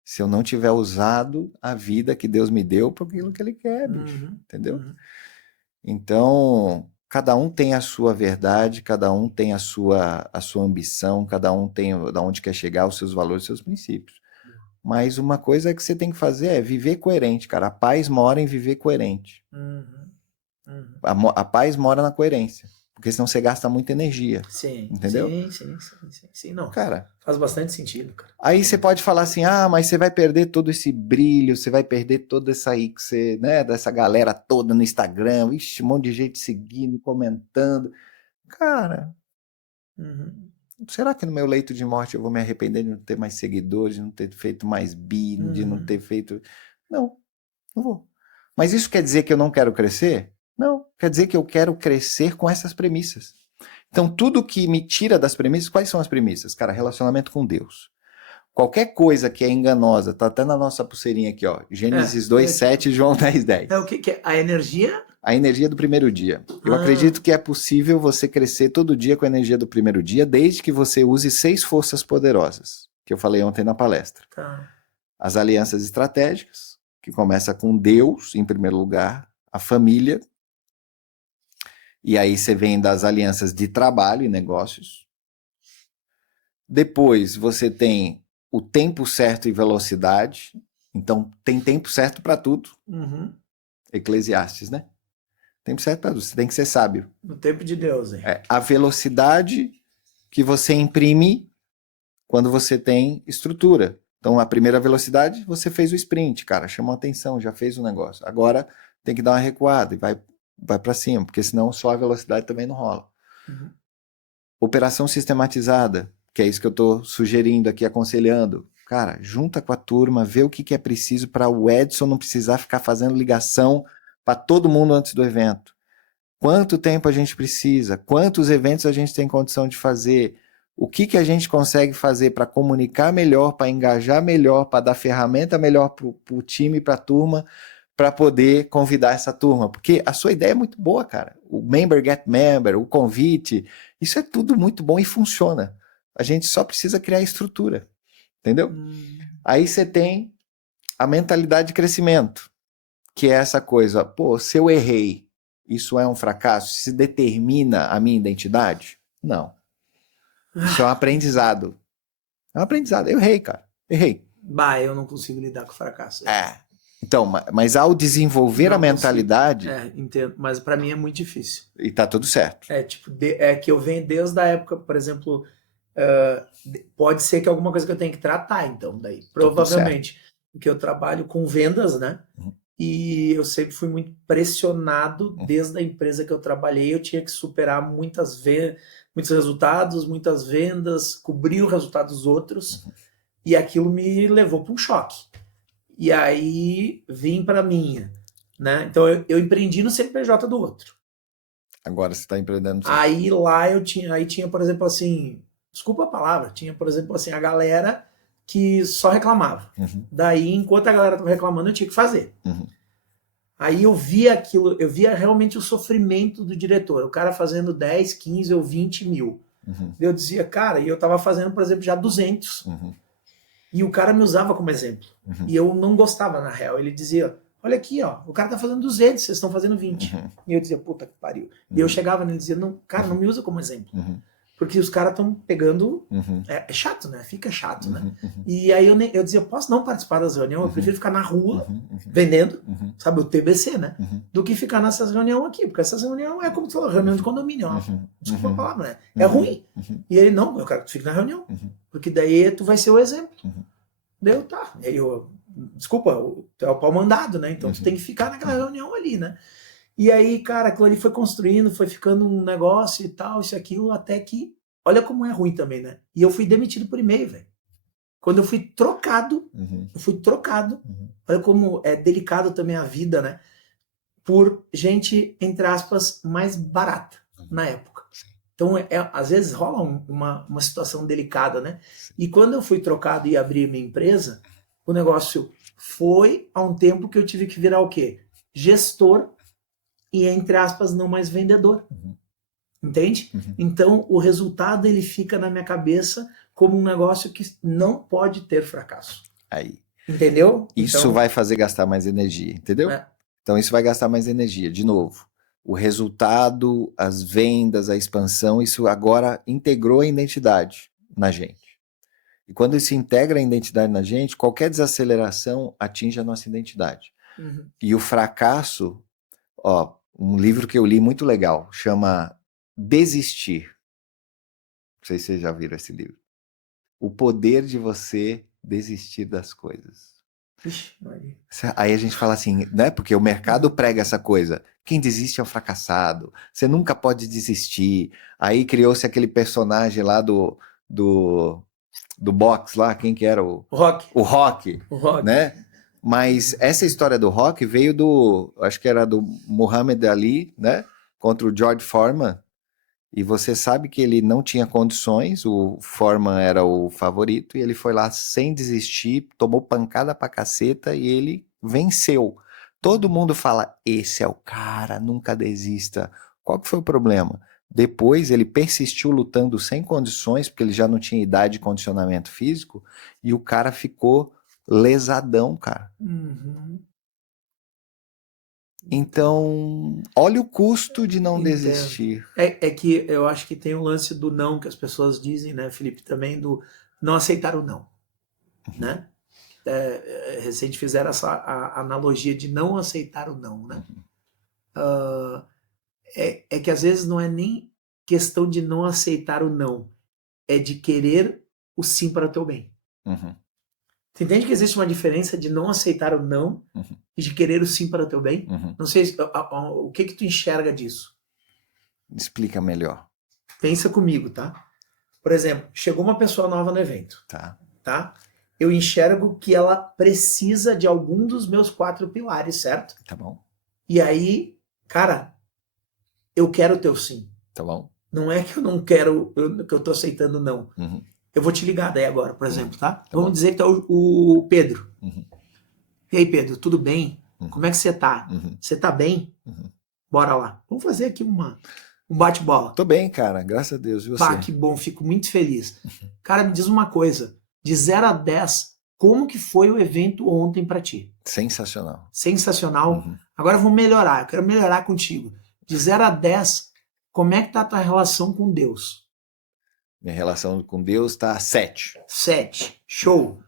se eu não tiver usado a vida que Deus me deu para aquilo que Ele quer, bicho. Entendeu? Então, cada um tem a sua verdade, cada um tem a sua ambição, cada um tem da onde quer chegar, os seus valores, os seus princípios. Mas uma coisa que você tem que fazer é viver coerente, cara. A paz mora em viver coerente. A paz mora na coerência. Porque senão você gasta muita energia. Sim, Entendeu? sim, não. Cara, Faz bastante sentido, cara. aí você pode falar assim, mas você vai perder todo esse brilho, você vai perder toda essa aí que você, né, dessa galera toda no Instagram, ixi, um monte de gente seguindo, comentando. Cara, será que no meu leito de morte eu vou me arrepender de não ter mais seguidores, de não ter feito mais bi, de não ter feito... Não, não vou. Mas isso quer dizer que eu não quero crescer? Não, quer dizer que eu quero crescer com essas premissas. Então, tudo que me tira das premissas, quais são as premissas? Cara, relacionamento com Deus. Qualquer coisa que é enganosa, tá até na nossa pulseirinha aqui, ó. Gênesis 2:7, João 10:10. É o que é? A energia? A energia do primeiro dia. Eu acredito que é possível você crescer todo dia com a energia do primeiro dia, desde que você use 6 forças poderosas, que eu falei ontem na palestra. Tá. As alianças estratégicas, que começa com Deus, em primeiro lugar, a família, e aí você vem das alianças de trabalho e negócios. Depois você tem o tempo certo e velocidade. Então, tem tempo certo para tudo. Eclesiastes, né? Tempo certo para tudo. Você tem que ser sábio. No tempo de Deus, hein? A velocidade que você imprime quando você tem estrutura. Então, a primeira velocidade, você fez o sprint, cara. Chamou a atenção, já fez o negócio. Agora, tem que dar uma recuada e vai para cima, porque senão só a velocidade também não rola. Operação sistematizada, que é isso que eu estou sugerindo aqui, aconselhando. Cara, junta com a turma, vê o que é preciso para o Edson não precisar ficar fazendo ligação para todo mundo antes do evento. Quanto tempo a gente precisa? Quantos eventos a gente tem condição de fazer? O que a gente consegue fazer para comunicar melhor, para engajar melhor, para dar ferramenta melhor para o time, para a turma, para poder convidar essa turma, porque a sua ideia é muito boa, cara. O member get member, o convite, isso é tudo muito bom e funciona. A gente só precisa criar estrutura, entendeu? Aí você tem a mentalidade de crescimento, que é essa coisa, pô, se eu errei, isso é um fracasso? Se determina a minha identidade? Não. Isso é um aprendizado. É um aprendizado. Eu errei, cara. Errei. Bah, eu não consigo lidar com fracasso. Então, mas ao desenvolver Não a mentalidade... entendo. Mas pra mim é muito difícil. E tá tudo certo. É que eu venho desde a época, por exemplo, pode ser que alguma coisa que eu tenha que tratar, então, daí. Provavelmente. Porque eu trabalho com vendas, né? E eu sempre fui muito pressionado desde a empresa que eu trabalhei. Eu tinha que superar muitos resultados, muitas vendas, cobrir o resultado dos outros. E aquilo me levou para um choque. E aí vim para a minha, né? Então eu empreendi no CNPJ do outro. Agora você está empreendendo. Aí lá tinha, por exemplo, assim, desculpa a palavra, tinha, por exemplo, assim, a galera que só reclamava. Daí, enquanto a galera estava reclamando, eu tinha que fazer. Aí eu via aquilo, eu via realmente o sofrimento do diretor, o cara fazendo 10, 15 ou 20 mil. Eu dizia, cara, e eu estava fazendo, por exemplo, já 200. E o cara me usava como exemplo. E eu não gostava, na real. Ele dizia, olha aqui, ó, o cara tá fazendo 200, vocês estão fazendo 20. E eu dizia, puta que pariu. E eu chegava nele e dizia, não, cara, não me usa como exemplo. Porque os caras estão pegando... É chato, né? Fica chato, né? E aí eu dizia, posso não participar das reuniões? Eu prefiro ficar na rua, vendendo, sabe, o TBC, né? Do que ficar nessas reuniões aqui. Porque essas reuniões é como tu falou, reunião de condomínio, ó. Desculpa a palavra, né? É ruim. E ele, não, eu quero que tu fique na reunião. Porque daí tu vai ser o exemplo. Daí eu, tá. Aí eu, desculpa, tu é o pau mandado, né? Então tu tem que ficar naquela reunião ali, né? E aí, cara, aquilo ali foi construindo, foi ficando um negócio e tal, isso e aquilo, até que, olha como é ruim também, né? E eu fui demitido por e-mail, velho. Quando eu fui trocado, olha como é delicado também a vida, né? Por gente, entre aspas, mais barata na época. Então, às vezes rola uma situação delicada, né? E quando eu fui trocado e abri minha empresa, o negócio foi a um tempo que eu tive que virar o quê? Gestor e, entre aspas, não mais vendedor. Entende? Então, o resultado ele fica na minha cabeça como um negócio que não pode ter fracasso. Aí. Entendeu? Isso então, vai fazer gastar mais energia, entendeu? Então, isso vai gastar mais energia. De novo, o resultado, as vendas, a expansão, isso agora integrou a identidade na gente. E quando isso integra a identidade na gente, qualquer desaceleração atinge a nossa identidade. E o fracasso, ó, um livro que eu li muito legal, chama Desistir. Não sei se vocês já viram esse livro. O poder de você desistir das coisas. Ixi, aí a gente fala assim, né? Porque o mercado prega essa coisa. Quem desiste é um fracassado. Você nunca pode desistir. Aí criou-se aquele personagem lá do boxe lá, quem que era? O Rock. Né? Mas essa história do Rock veio acho que era do Muhammad Ali, né? Contra o George Foreman. E você sabe que ele não tinha condições, o Foreman era o favorito, e ele foi lá sem desistir, tomou pancada pra caceta e ele venceu. Todo mundo fala, esse é o cara, nunca desista. Qual que foi o problema? Depois ele persistiu lutando sem condições, porque ele já não tinha idade e condicionamento físico, e o cara ficou lesadão, cara. Então, olha o custo de não desistir. É que eu acho que tem o lance do não que as pessoas dizem, né, Felipe, também do não aceitar o não, né? Recente fizeram essa analogia de não aceitar o não, né? É que às vezes não é nem questão de não aceitar o não, é de querer o sim para o teu bem. Você entende que existe uma diferença de não aceitar o não e de querer o sim para o teu bem? Não sei o que tu enxerga disso. Explica melhor. Pensa comigo, tá? Por exemplo, chegou uma pessoa nova no evento. Tá? Eu enxergo que ela precisa de algum dos meus 4 pilares, certo? Tá bom. E aí, cara, eu quero o teu sim. Tá bom. Não é que eu não quero, que eu tô aceitando não. Eu vou te ligar daí agora, por exemplo, tá? Vamos dizer que tá o Pedro. E aí, Pedro, tudo bem? Como é que você tá? Você tá bem? Bora lá. Vamos fazer aqui um bate-bola. Tô bem, cara. Graças a Deus. E você? Pá, que bom. Fico muito feliz. Cara, me diz uma coisa. De 0 a 10, como que foi o evento ontem pra ti? Sensacional. Sensacional. Agora eu vou melhorar. Eu quero melhorar contigo. De 0 a 10, como é que tá a tua relação com Deus? Minha relação com Deus tá 7. 7. Show.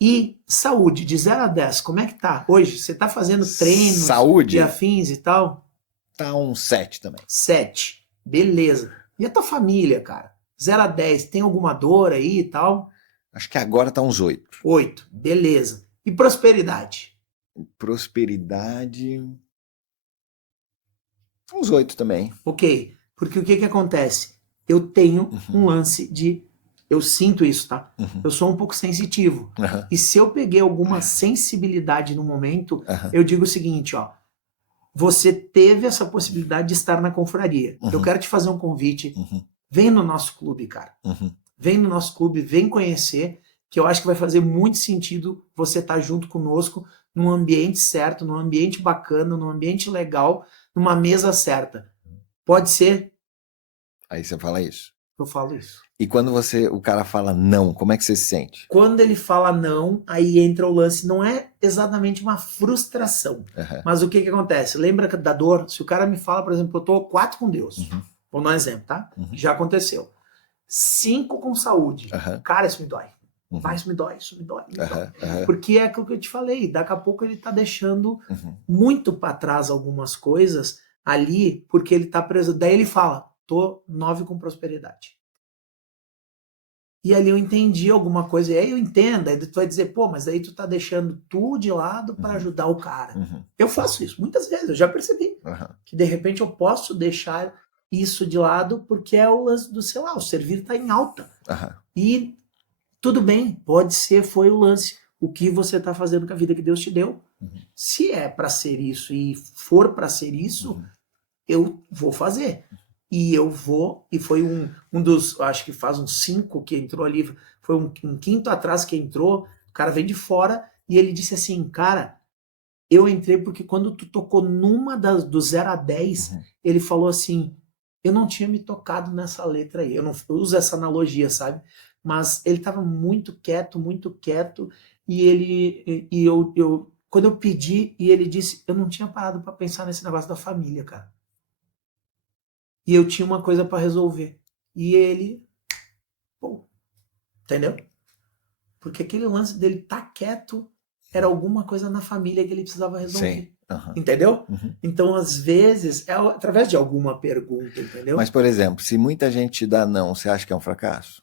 E saúde, de 0 a 10, como é que tá? Hoje, você tá fazendo treinos Saúde? e afins e tal? Tá um 7 também. 7. Beleza. E a tua família, cara? 0 a 10, tem alguma dor aí e tal? Acho que agora tá uns 8. 8. Beleza. E prosperidade? Prosperidade... uns 8 também. Ok. Porque o que que acontece? Eu tenho um lance de... Eu sinto isso, tá? Eu sou um pouco sensitivo. E se eu peguei alguma sensibilidade no momento, eu digo o seguinte, ó. Você teve essa possibilidade de estar na confraria. Eu quero te fazer um convite. Vem no nosso clube, cara. Vem no nosso clube, vem conhecer, que eu acho que vai fazer muito sentido você estar junto conosco num ambiente certo, num ambiente bacana, num ambiente legal, numa mesa certa. Pode ser? Aí você fala isso. Eu falo isso. E quando o cara fala não, como é que você se sente? Quando ele fala não, aí entra o lance, não é exatamente uma frustração, mas o que que acontece? Lembra da dor? Se o cara me fala, por exemplo, eu tô 4 com Deus, vou dar um exemplo, tá? Já aconteceu. 5 com saúde. Cara, isso me dói. Vai, isso me dói, isso me dói. Porque é aquilo que eu te falei, daqui a pouco ele tá deixando muito para trás algumas coisas ali, porque ele tá preso. Daí ele fala, tô 9 com prosperidade. E ali eu entendi alguma coisa, e aí eu entendo, aí tu vai dizer, pô, mas aí tu tá deixando tu de lado para ajudar o cara. Eu faço isso muitas vezes, eu já percebi, que de repente eu posso deixar isso de lado porque é o lance do, sei lá, o servir tá em alta. E tudo bem, pode ser, foi o lance, o que você tá fazendo com a vida que Deus te deu. Se é para ser isso e for para ser isso, eu vou fazer. E eu vou, e foi um dos, acho que faz uns 5 que entrou ali, foi um quinto atrás que entrou, o cara veio de fora, e ele disse assim, cara, eu entrei porque quando tu tocou numa do 0 a 10, ele falou assim, eu não tinha me tocado nessa letra aí, eu não uso essa analogia, sabe? Mas ele estava muito quieto, e quando eu pedi, e ele disse, eu não tinha parado para pensar nesse negócio da família, cara. E eu tinha uma coisa para resolver. E ele, pô, entendeu? Porque aquele lance dele tá quieto era alguma coisa na família que ele precisava resolver. Entendeu? Então, às vezes, é através de alguma pergunta, entendeu? Mas, por exemplo, se muita gente te dá não, você acha que é um fracasso?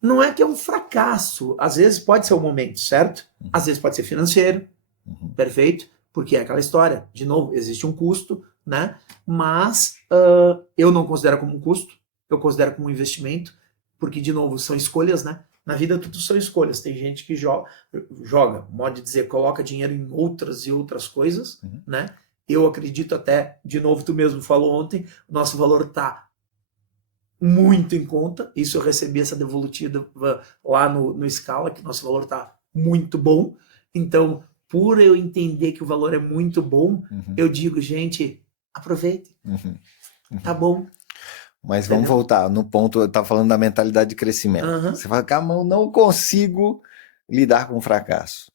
Não é que é um fracasso. Às vezes pode ser o momento, certo? Às vezes pode ser financeiro, perfeito? Porque é aquela história. De novo, existe um custo, né? Mas eu não considero como um custo, eu considero como um investimento, porque, de novo, são escolhas, né? Na vida tudo são escolhas. Tem gente que joga, modo de dizer, coloca dinheiro em outras e outras coisas, né? Eu acredito até, de novo, tu mesmo falou ontem, o nosso valor tá muito em conta. Isso eu recebi essa devolutiva lá no Scala, que nosso valor tá muito bom. Então, por eu entender que o valor é muito bom, eu digo, gente, aproveite. Tá bom. Mas vamos voltar no ponto, eu estava falando da mentalidade de crescimento. Você fala, cara, eu não consigo lidar com o fracasso.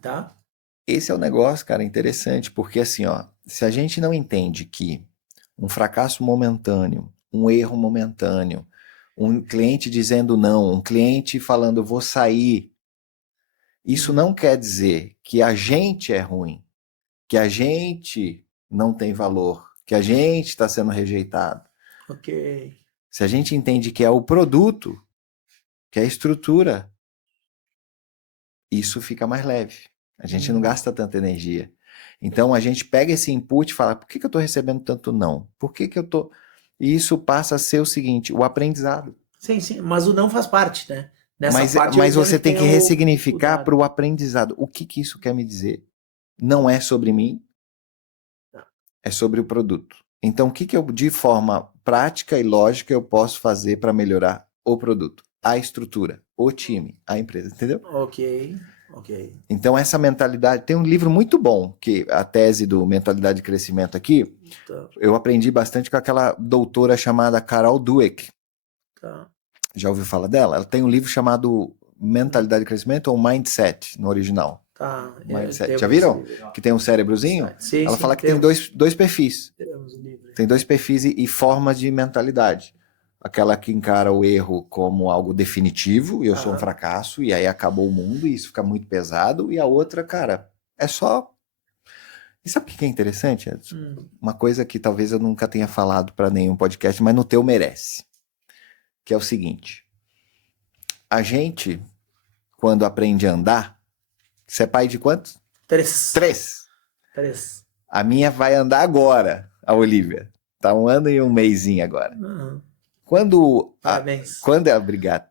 Tá. Esse é o negócio, cara, interessante, porque assim, ó, se a gente não entende que um fracasso momentâneo, um erro momentâneo, um cliente dizendo não, um cliente falando, eu vou sair, isso não quer dizer que a gente é ruim, que a gente não tem valor, que a gente está sendo rejeitado. Ok. Se a gente entende que é o produto, que é a estrutura, isso fica mais leve. A gente não gasta tanta energia. Então a gente pega esse input e fala, por que eu estou recebendo tanto não? Por que eu estou... E isso passa a ser o seguinte, o aprendizado. Sim, mas o não faz parte, né? Mas você tem que ressignificar para o aprendizado. O que isso quer me dizer? Não é sobre mim, é sobre o produto. Então, o que eu, de forma prática e lógica, eu posso fazer para melhorar o produto, a estrutura, o time, a empresa, entendeu? Ok. Ok. Então, essa mentalidade... Tem um livro muito bom, que a tese do Mentalidade de Crescimento aqui, Tá. eu aprendi bastante com aquela doutora chamada Carol Dweck. Tá. Já ouviu falar dela? Ela tem um livro chamado Mentalidade de Crescimento ou Mindset, no original. Tá. Mindset. Já viram? Que tem um cérebrozinho? Sim, Ela sim, fala que tem dois perfis. Temos o livro. Tem dois perfis e formas de mentalidade. Aquela que encara o erro como algo definitivo, eu sou um fracasso, e aí acabou o mundo, e isso fica muito pesado. E a outra, cara, é só... E sabe o que é interessante, Edson? Uma coisa que talvez eu nunca tenha falado para nenhum podcast, mas no teu merece. Que é o seguinte. A gente, quando aprende a andar... Você é pai de quantos? 3. 3. A minha vai andar agora, a Olivia. Tá 1 ano e 1 mesinho agora. Parabéns. Obrigado.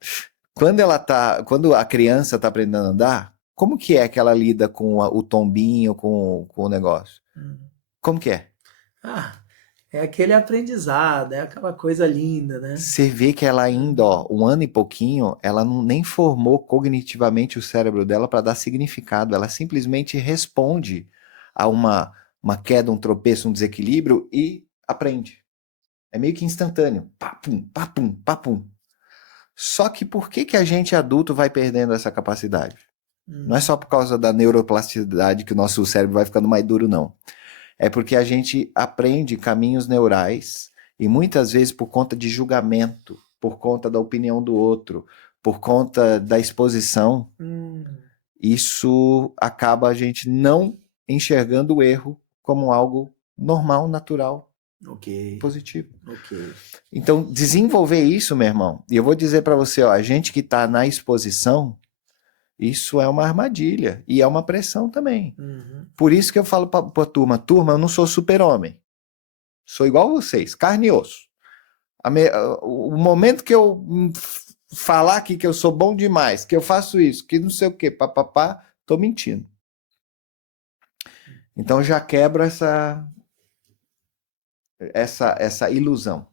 Quando a criança tá aprendendo a andar, como que é que ela lida com o tombinho, com o negócio? Como que é? É aquele aprendizado, é aquela coisa linda, né? Você vê que ela ainda, 1 ano e pouquinho, ela nem formou cognitivamente o cérebro dela para dar significado. Ela simplesmente responde a uma queda, um tropeço, um desequilíbrio e aprende. É meio que instantâneo. Papum, papum, papum. Só que por que a gente adulto vai perdendo essa capacidade? Não é só por causa da neuroplasticidade que o nosso cérebro vai ficando mais duro, não. É porque a gente aprende caminhos neurais e muitas vezes por conta de julgamento, por conta da opinião do outro, por conta da exposição, isso acaba a gente não enxergando o erro como algo normal, natural, positivo. Então, desenvolver isso, meu irmão, e eu vou dizer para você, a gente que está na exposição, isso é uma armadilha e é uma pressão também. Por isso que eu falo para a turma, eu não sou super-homem. Sou igual a vocês, carne e osso. O momento que eu falar aqui que eu sou bom demais, que eu faço isso, que não sei o quê, papapá, tô mentindo. Então já quebra essa ilusão.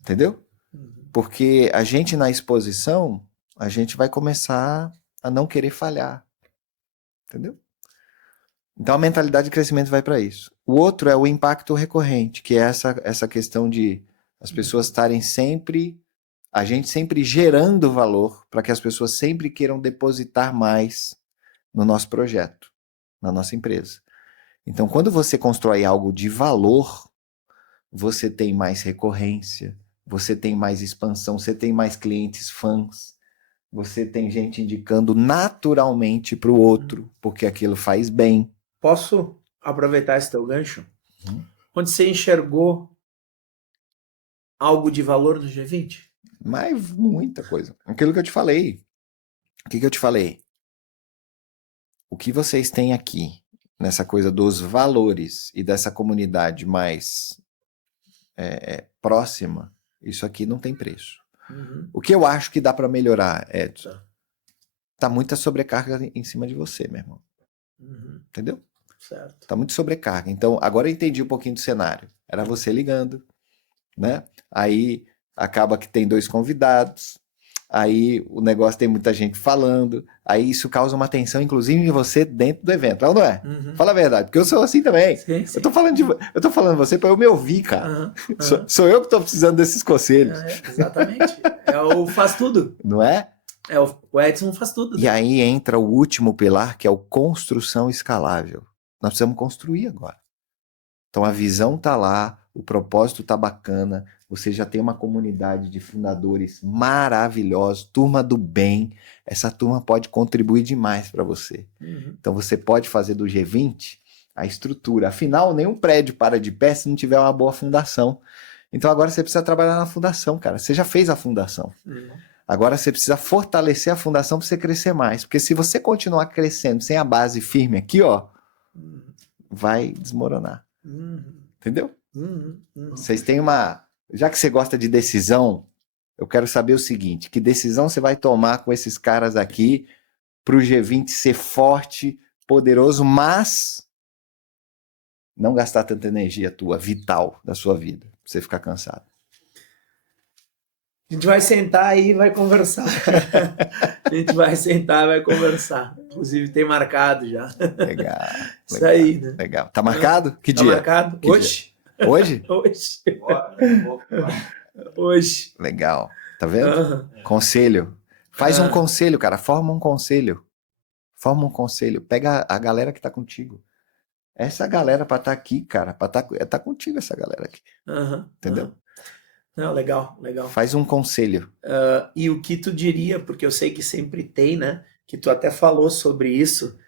Entendeu? Porque a gente na exposição, a gente vai começar a não querer falhar. Entendeu? Então a mentalidade de crescimento vai para isso. O outro é o impacto recorrente, que é essa questão de as pessoas estarem sempre, a gente sempre gerando valor para que as pessoas sempre queiram depositar mais no nosso projeto, na nossa empresa. Então quando você constrói algo de valor, você tem mais recorrência, você tem mais expansão, você tem mais clientes fãs, você tem gente indicando naturalmente para o outro, porque aquilo faz bem. Posso aproveitar esse teu gancho? Onde você enxergou algo de valor no G20? Mas muita coisa. Aquilo que eu te falei. O que eu te falei? O que vocês têm aqui, nessa coisa dos valores e dessa comunidade mais próxima, isso aqui não tem preço. O que eu acho que dá para melhorar, Edson, tá muita sobrecarga em cima de você, meu irmão. Entendeu? Certo. Tá muito sobrecarga. Então, agora eu entendi um pouquinho do cenário. Era você ligando, né? Aí acaba que tem 2 convidados, aí o negócio tem muita gente falando, aí isso causa uma tensão, inclusive em você dentro do evento, não é? Fala a verdade, porque eu sou assim também. Sim. Eu tô falando você para eu me ouvir, cara. Sou eu que tô precisando desses conselhos. Exatamente. É o faz tudo. Não é? O Edson faz tudo. E aí entra o último pilar, que é o construção escalável. Nós precisamos construir agora. Então a visão tá lá, o propósito tá bacana, você já tem uma comunidade de fundadores maravilhosos, turma do bem, essa turma pode contribuir demais para você. Então você pode fazer do G20 a estrutura. Afinal, nenhum prédio para de pé se não tiver uma boa fundação. Então agora você precisa trabalhar na fundação, cara. Você já fez a fundação. Agora você precisa fortalecer a fundação para você crescer mais. Porque se você continuar crescendo sem a base firme aqui, ó, vai desmoronar. Entendeu? Vocês têm uma... Já que você gosta de decisão, eu quero saber o seguinte, que decisão você vai tomar com esses caras aqui para o G20 ser forte, poderoso, mas não gastar tanta energia tua, vital, da sua vida, pra você ficar cansado? A gente vai sentar aí e vai conversar. A gente vai sentar e vai conversar. Inclusive tem marcado já. Legal. Isso aí, né? Legal. Tá marcado? Que Tá dia? marcado? Que Hoje? dia? Hoje? Hoje. Bora, daqui a pouco, bora. Hoje. Legal. Tá vendo? Aham. Conselho. Faz um Ah. conselho, cara. Forma um conselho. Forma um conselho. Pega a galera que tá contigo. Essa galera pra estar aqui, cara, pra tá contigo essa galera aqui. Aham. Entendeu? Aham. Não, legal, legal. Faz um conselho. E o que tu diria, porque eu sei que sempre tem, né? Que tu até falou sobre isso,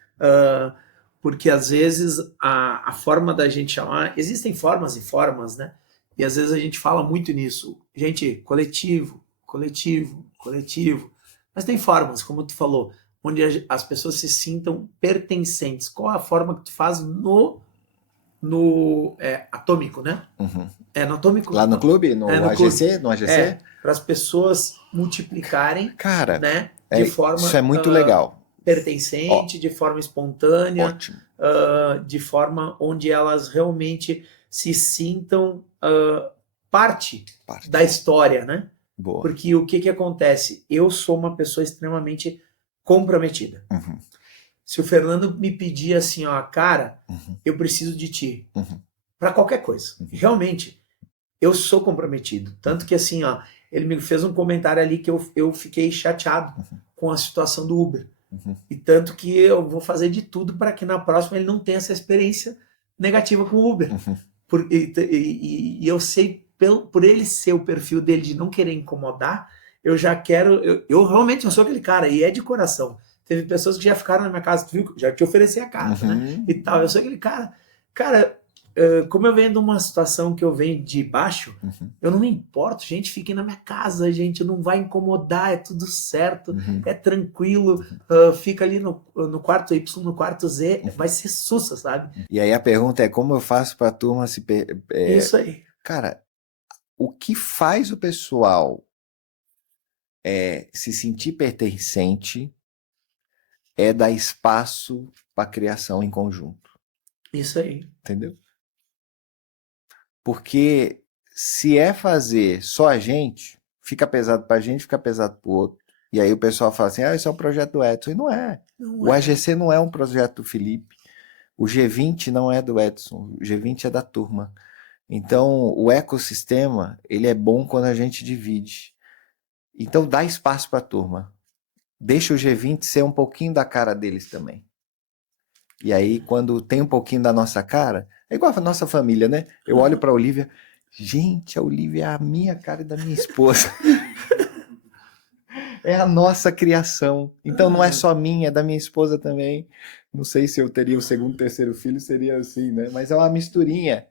porque às vezes a forma da gente chamar, existem formas e formas, né? E às vezes a gente fala muito nisso. Gente, coletivo, coletivo, coletivo. Mas tem formas, como tu falou, onde as pessoas se sintam pertencentes. Qual a forma que tu faz no atômico, né? Uhum. É no atômico? Lá no clube? No no AGC? No AGC? para as pessoas multiplicarem, Cara, né, de forma isso é muito legal. pertencente, de forma espontânea, Ótimo. de forma onde elas realmente se sintam parte da história, né? Boa. Porque o que acontece? Eu sou uma pessoa extremamente comprometida. Uhum. Se o Fernando me pedir assim, ó, cara, Uhum. eu preciso de ti, Uhum. para qualquer coisa, Uhum. realmente, eu sou comprometido. Tanto que assim, ó, ele me fez um comentário ali que eu fiquei chateado com a situação do Uber. Uhum. E tanto que eu vou fazer de tudo para que na próxima ele não tenha essa experiência negativa com o Uber. Uhum. E eu sei, por ele ser o perfil dele de não querer incomodar, eu já quero. Eu realmente não sou aquele cara, e é de coração. Teve pessoas que já ficaram na minha casa, tu viu? Já te ofereci a casa, né? Uhum. E tal. Eu sou aquele cara. Cara, como eu venho de uma situação que eu venho de baixo, Uhum. eu não me importo, gente, fiquem na minha casa, gente, não vai incomodar, é tudo certo, Uhum. é tranquilo, fica ali no quarto Y, no quarto Z, vai ser sussa, sabe? E aí a pergunta é como eu faço para a turma se... Isso aí. Cara, o que faz o pessoal se sentir pertencente é dar espaço para criação em conjunto. Isso aí. Entendeu? Porque se é fazer só a gente, fica pesado pra gente, fica pesado pro outro. E aí o pessoal fala assim, isso é um projeto do Edson. E não é. O AGC não é um projeto do Felipe. O G20 não é do Edson. O G20 é da turma. Então, o ecossistema, ele é bom quando a gente divide. Então, dá espaço pra turma. Deixa o G20 ser um pouquinho da cara deles também. E aí, quando tem um pouquinho da nossa cara, é igual a nossa família, né? Eu olho pra Olivia, gente, a Olivia é a minha cara e da minha esposa. É a nossa criação. Então não é só minha, é da minha esposa também. Não sei se eu teria o segundo, terceiro filho, seria assim, né? Mas é uma misturinha.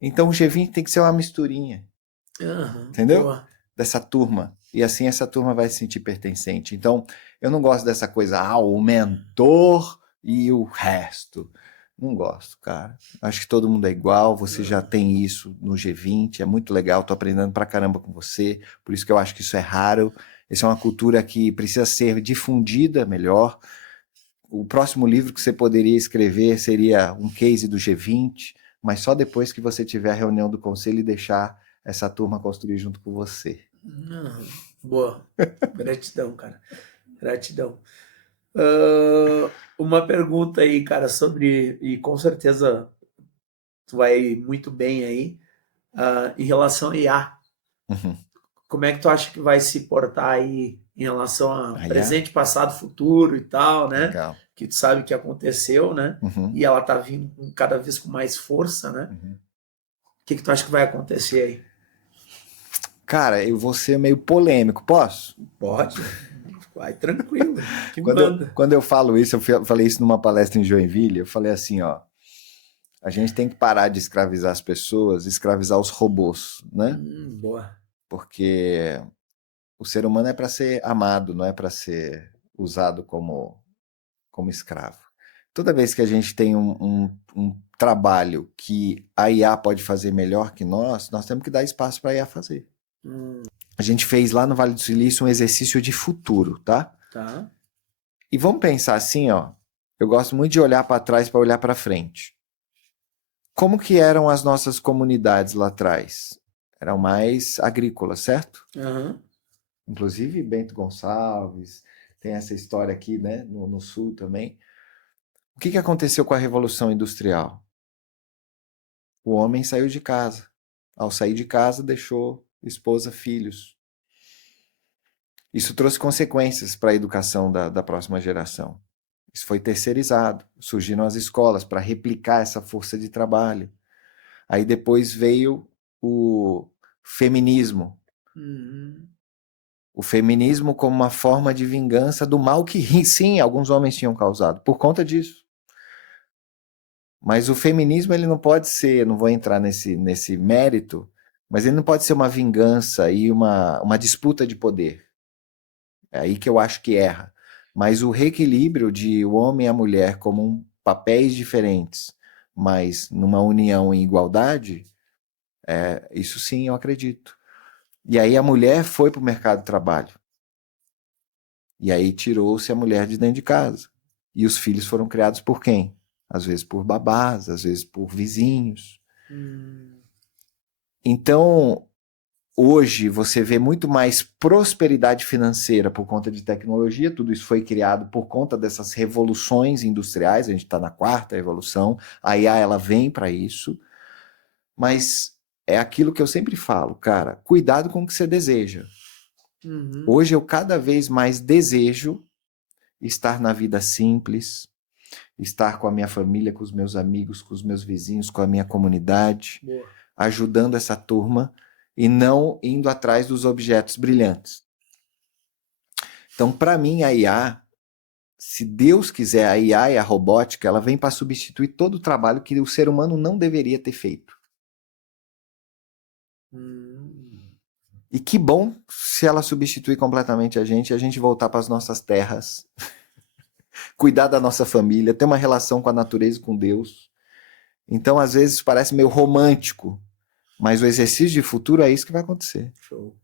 Então o G20 tem que ser uma misturinha. Entendeu? Boa. Dessa turma. E assim essa turma vai se sentir pertencente. Então, eu não gosto dessa coisa, o mentor e o resto. Não gosto, cara. Acho que todo mundo é igual, você já tem isso no G20, é muito legal, tô aprendendo pra caramba com você, por isso que eu acho que isso é raro. Essa é uma cultura que precisa ser difundida melhor. O próximo livro que você poderia escrever seria um case do G20, mas só depois que você tiver a reunião do conselho e deixar essa turma construir junto com você. Boa. Gratidão, cara. Gratidão. Uma pergunta aí, cara, sobre, e com certeza tu vai muito bem aí, em relação a IA. Uhum. Como é que tu acha que vai se portar aí em relação a A IA? presente, passado, futuro e tal, né? Legal. Que tu sabe que aconteceu, né? Uhum. E ela tá vindo cada vez com mais força, né? Uhum. O que tu acha que vai acontecer aí? Cara, eu vou ser meio polêmico, posso? Pode. Vai tranquilo. Que manda. Quando eu falo isso, eu falei isso numa palestra em Joinville, eu falei assim, ó, a gente tem que parar de escravizar as pessoas, escravizar os robôs, né? Boa. Porque o ser humano é para ser amado, não é para ser usado como escravo. Toda vez que a gente tem um trabalho que a IA pode fazer melhor que nós temos que dar espaço para a IA fazer. A gente fez lá no Vale do Silício um exercício de futuro, tá? Tá. E vamos pensar assim, ó. Eu gosto muito de olhar para trás para olhar para frente. Como que eram as nossas comunidades lá atrás? Eram mais agrícolas, certo? Uhum. inclusive Bento Gonçalves, tem essa história aqui, né, no Sul também. O que aconteceu com a Revolução Industrial? O homem saiu de casa. Ao sair de casa, deixou esposa, filhos. Isso trouxe consequências para a educação da próxima geração. Isso foi terceirizado. Surgiram as escolas para replicar essa força de trabalho. Aí depois veio o feminismo. O feminismo como uma forma de vingança do mal que, sim, alguns homens tinham causado, por conta disso. Mas o feminismo, ele não pode ser, não vou entrar nesse mérito, mas ele não pode ser uma vingança e uma disputa de poder. É aí que eu acho que erra. Mas o reequilíbrio de o homem e a mulher como papéis diferentes, mas numa união em igualdade, isso sim eu acredito. E aí a mulher foi para o mercado de trabalho. E aí tirou-se a mulher de dentro de casa. E os filhos foram criados por quem? Às vezes por babás, às vezes por vizinhos. Então, hoje você vê muito mais prosperidade financeira por conta de tecnologia. Tudo isso foi criado por conta dessas revoluções industriais. A gente está na 4ª revolução. A IA, ela vem para isso. Mas é aquilo que eu sempre falo, cara, cuidado com o que você deseja. Hoje eu cada vez mais desejo estar na vida simples, estar com a minha família, com os meus amigos, com os meus vizinhos, com a minha comunidade, ajudando essa turma e não indo atrás dos objetos brilhantes. Então, para mim, a IA, se Deus quiser, a IA e a robótica, ela vem para substituir todo o trabalho que o ser humano não deveria ter feito. E que bom se ela substituir completamente a gente voltar para as nossas terras, cuidar da nossa família, ter uma relação com a natureza e com Deus. Então, às vezes, parece meio romântico, mas o exercício de futuro é isso que vai acontecer. Show.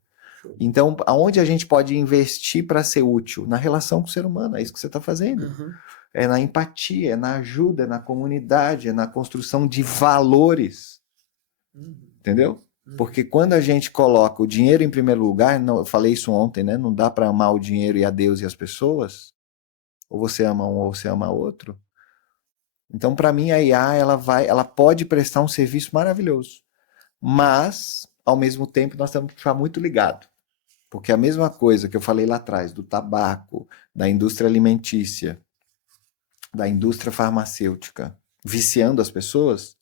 Então, aonde a gente pode investir para ser útil? Na relação com o ser humano, é isso que você está fazendo. É na empatia, é na ajuda, é na comunidade, é na construção de valores. Entendeu? Porque quando a gente coloca o dinheiro em primeiro lugar, eu falei isso ontem, né? Não dá para amar o dinheiro e a Deus e as pessoas. Ou você ama um ou você ama outro. Então, para mim, a IA, ela pode prestar um serviço maravilhoso. Mas, ao mesmo tempo, nós temos que ficar muito ligados. Porque a mesma coisa que eu falei lá atrás, do tabaco, da indústria alimentícia, da indústria farmacêutica, viciando as pessoas,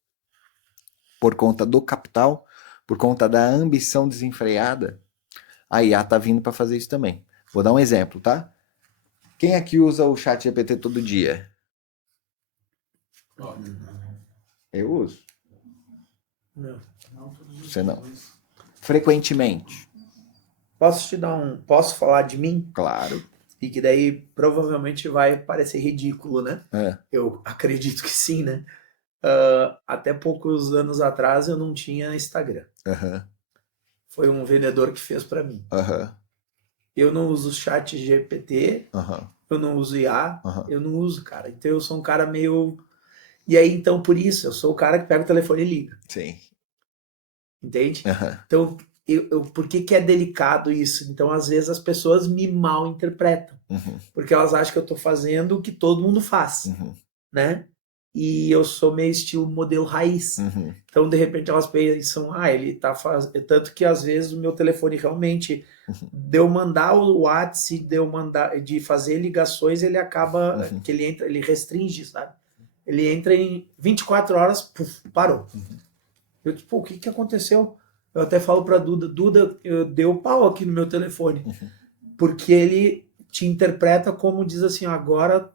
por conta do capital, por conta da ambição desenfreada, a IA está vindo para fazer isso também. Vou dar um exemplo, tá? Quem aqui usa o ChatGPT todo dia? Eu uso. Não. Você não. Frequentemente. Posso falar de mim? Claro. E que daí provavelmente vai parecer ridículo, né? É. Eu acredito que sim, né? Até poucos anos atrás eu não tinha Instagram. Foi um vendedor que fez para mim. Eu não uso chat GPT, eu não uso IA, eu não uso, cara. Então eu sou um cara meio... E aí, então, por isso, eu sou o cara que pega o telefone e liga. Sim. Entende? Então, por que é delicado isso? Então, às vezes, as pessoas me mal interpretam. Porque elas acham que eu tô fazendo o que todo mundo faz. Né? E eu sou meio estilo modelo raiz. Então, de repente, elas pensam, ele tá fazendo... Tanto que, às vezes, o meu telefone realmente, de eu mandar o WhatsApp, de fazer ligações, ele acaba... que ele entra, ele restringe, sabe? Ele entra em 24 horas, puf, parou. Eu tipo, o que aconteceu? Eu até falo pra Duda, eu dei o pau aqui no meu telefone. Porque ele te interpreta como diz assim, agora...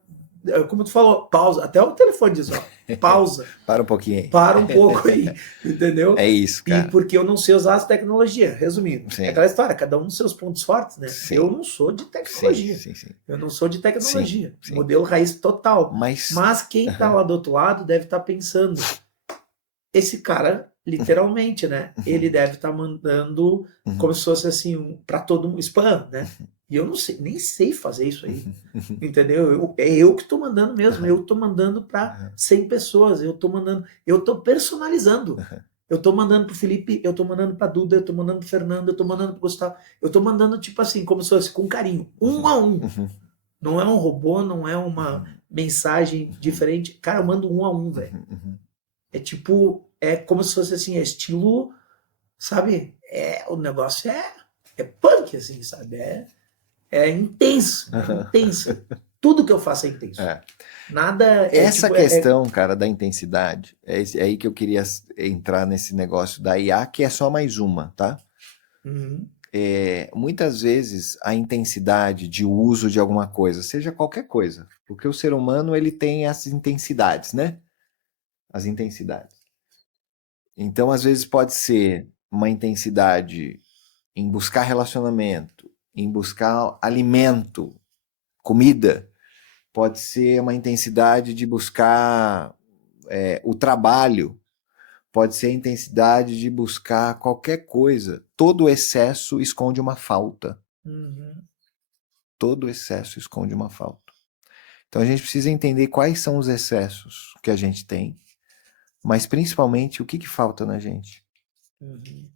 Como tu falou, pausa. Até o telefone diz, pausa. Para um pouquinho aí. Para um pouco aí, entendeu? É isso, cara. E porque eu não sei usar as tecnologias, resumindo. Sim. É aquela história, cada um dos seus pontos fortes, né? Sim. Eu não sou de tecnologia. Sim. Eu não sou de tecnologia. Sim. Modelo raiz total. Mas quem tá lá do outro lado deve estar pensando, esse cara, literalmente, né? Ele deve estar mandando como se fosse assim, para todo mundo, spam, né? E eu não sei, nem sei fazer isso aí. Entendeu? É eu que tô mandando mesmo. Eu tô mandando para 100 pessoas. Eu tô personalizando. Eu tô mandando pro Felipe, eu tô mandando pra Duda, eu tô mandando pro Fernando, eu tô mandando pro Gustavo. Eu tô mandando, tipo assim, como se fosse com carinho, um a um. Uhum. Não é um robô, não é uma mensagem diferente. Cara, eu mando um a um, velho. Uhum. É tipo, é como se fosse assim, é estilo, sabe? O negócio é punk, assim, sabe? É intenso, é intenso. Tudo que eu faço é intenso. É. Nada Essa tipo, questão, cara, da intensidade, é aí que eu queria entrar nesse negócio da IA, que é só mais uma, tá? Uhum. Muitas vezes a intensidade de uso de alguma coisa, seja qualquer coisa, porque o ser humano ele tem as intensidades, né? As intensidades. Então, às vezes pode ser uma intensidade em buscar relacionamento, em buscar alimento, comida, pode ser uma intensidade de buscar o trabalho, pode ser a intensidade de buscar qualquer coisa. Todo excesso esconde uma falta. Uhum. Todo excesso esconde uma falta. Então a gente precisa entender quais são os excessos que a gente tem, mas principalmente o que falta na gente. Uhum.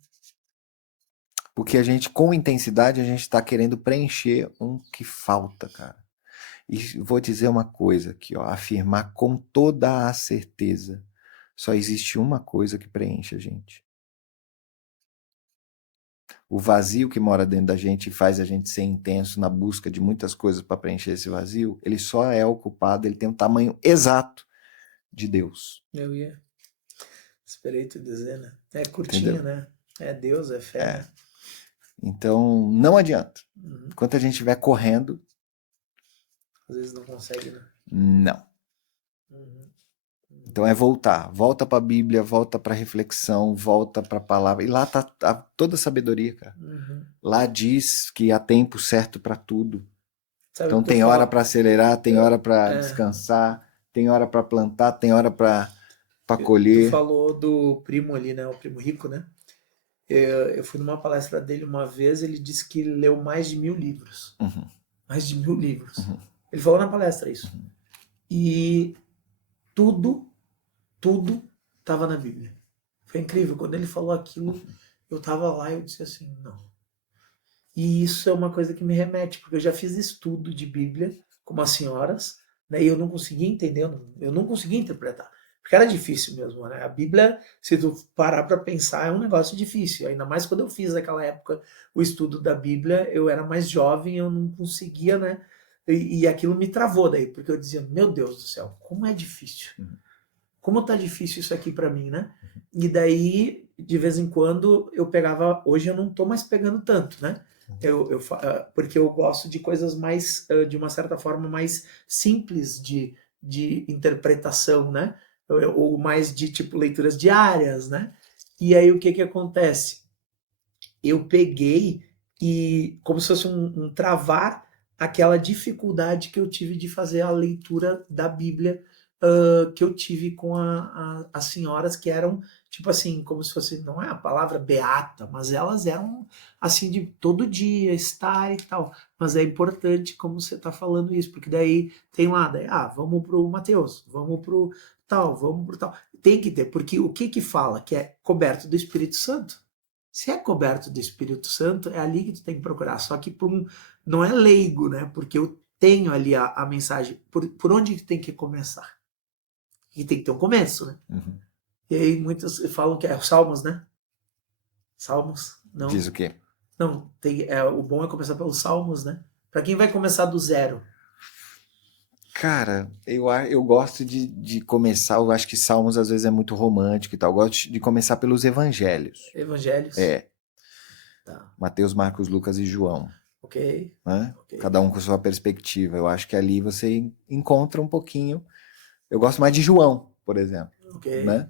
Porque a gente, com intensidade, a gente está querendo preencher um que falta, cara. E vou dizer uma coisa aqui, ó, afirmar com toda a certeza. Só existe uma coisa que preenche a gente. O vazio que mora dentro da gente e faz a gente ser intenso na busca de muitas coisas para preencher esse vazio, ele só é ocupado, ele tem o tamanho exato de Deus. Eu ia. Esperei tu dizer, né? É curtinho, Entendeu? né? É Deus, é fé, É. né? Então, não adianta. Uhum. Enquanto a gente estiver correndo, Às vezes não consegue, né? não. Uhum. Então é voltar. Volta para a Bíblia, volta para a reflexão, volta para a palavra. E lá tá toda a sabedoria, cara. Uhum. Lá diz que há tempo certo para tudo. Sabe o Então que tu tem hora fala? para acelerar, tem hora para É, descansar, tem hora para plantar, tem hora para tu colher. falou do primo ali, né? O primo rico, né? Eu fui numa palestra dele uma vez, ele disse que leu mais de 1000 livros. Uhum, Mais de 1000 livros. uhum, Ele falou na palestra isso. E tudo estava na Bíblia. Foi incrível. Quando ele falou aquilo, eu estava lá e eu disse assim, não. E isso é uma coisa que me remete, porque eu já fiz estudo de Bíblia com umas senhoras, né, e eu não conseguia entender, eu não conseguia interpretar. Porque era difícil mesmo, né? A Bíblia, se tu parar para pensar, é um negócio difícil. Ainda mais quando eu fiz naquela época o estudo da Bíblia, eu era mais jovem, eu não conseguia, né? E aquilo me travou daí, porque eu dizia, meu Deus do céu, como é difícil. Como tá difícil isso aqui para mim, né? E daí, de vez em quando, eu pegava. Hoje eu não tô mais pegando tanto, né? Porque eu gosto de coisas mais, de uma certa forma, mais simples de interpretação, né? Ou mais de tipo leituras diárias, né? E aí o que que acontece? Eu peguei e, como se fosse um travar aquela dificuldade que eu tive de fazer a leitura da Bíblia, que eu tive com as senhoras que eram, tipo assim, como se fosse, não é a palavra beata, mas elas eram assim de todo dia, estar e tal. Mas é importante como você está falando isso, porque daí tem lá, daí, vamos pro Mateus, vamos pro tal, vamos pro tal. Tem que ter, porque o que que fala? Que é coberto do Espírito Santo. Se é coberto do Espírito Santo, é ali que tu tem que procurar. Só que não é leigo, né? Porque eu tenho ali a mensagem. Por onde que tem que começar? E tem que ter um começo, né? uhum. E aí muitos falam que é Salmos, né? Salmos? Diz Não. o quê? Não, o bom é começar pelos Salmos, né? Para quem vai começar do zero. Cara, eu gosto de começar, eu acho que Salmos às vezes é muito romântico e tal. Eu gosto de começar pelos evangelhos. Evangelhos. É, Tá. Mateus, Marcos, Lucas e João. Ok. Né? Ok. Cada um com sua perspectiva. Eu acho que ali você encontra um pouquinho. Eu gosto mais de João, por exemplo, Ok. né?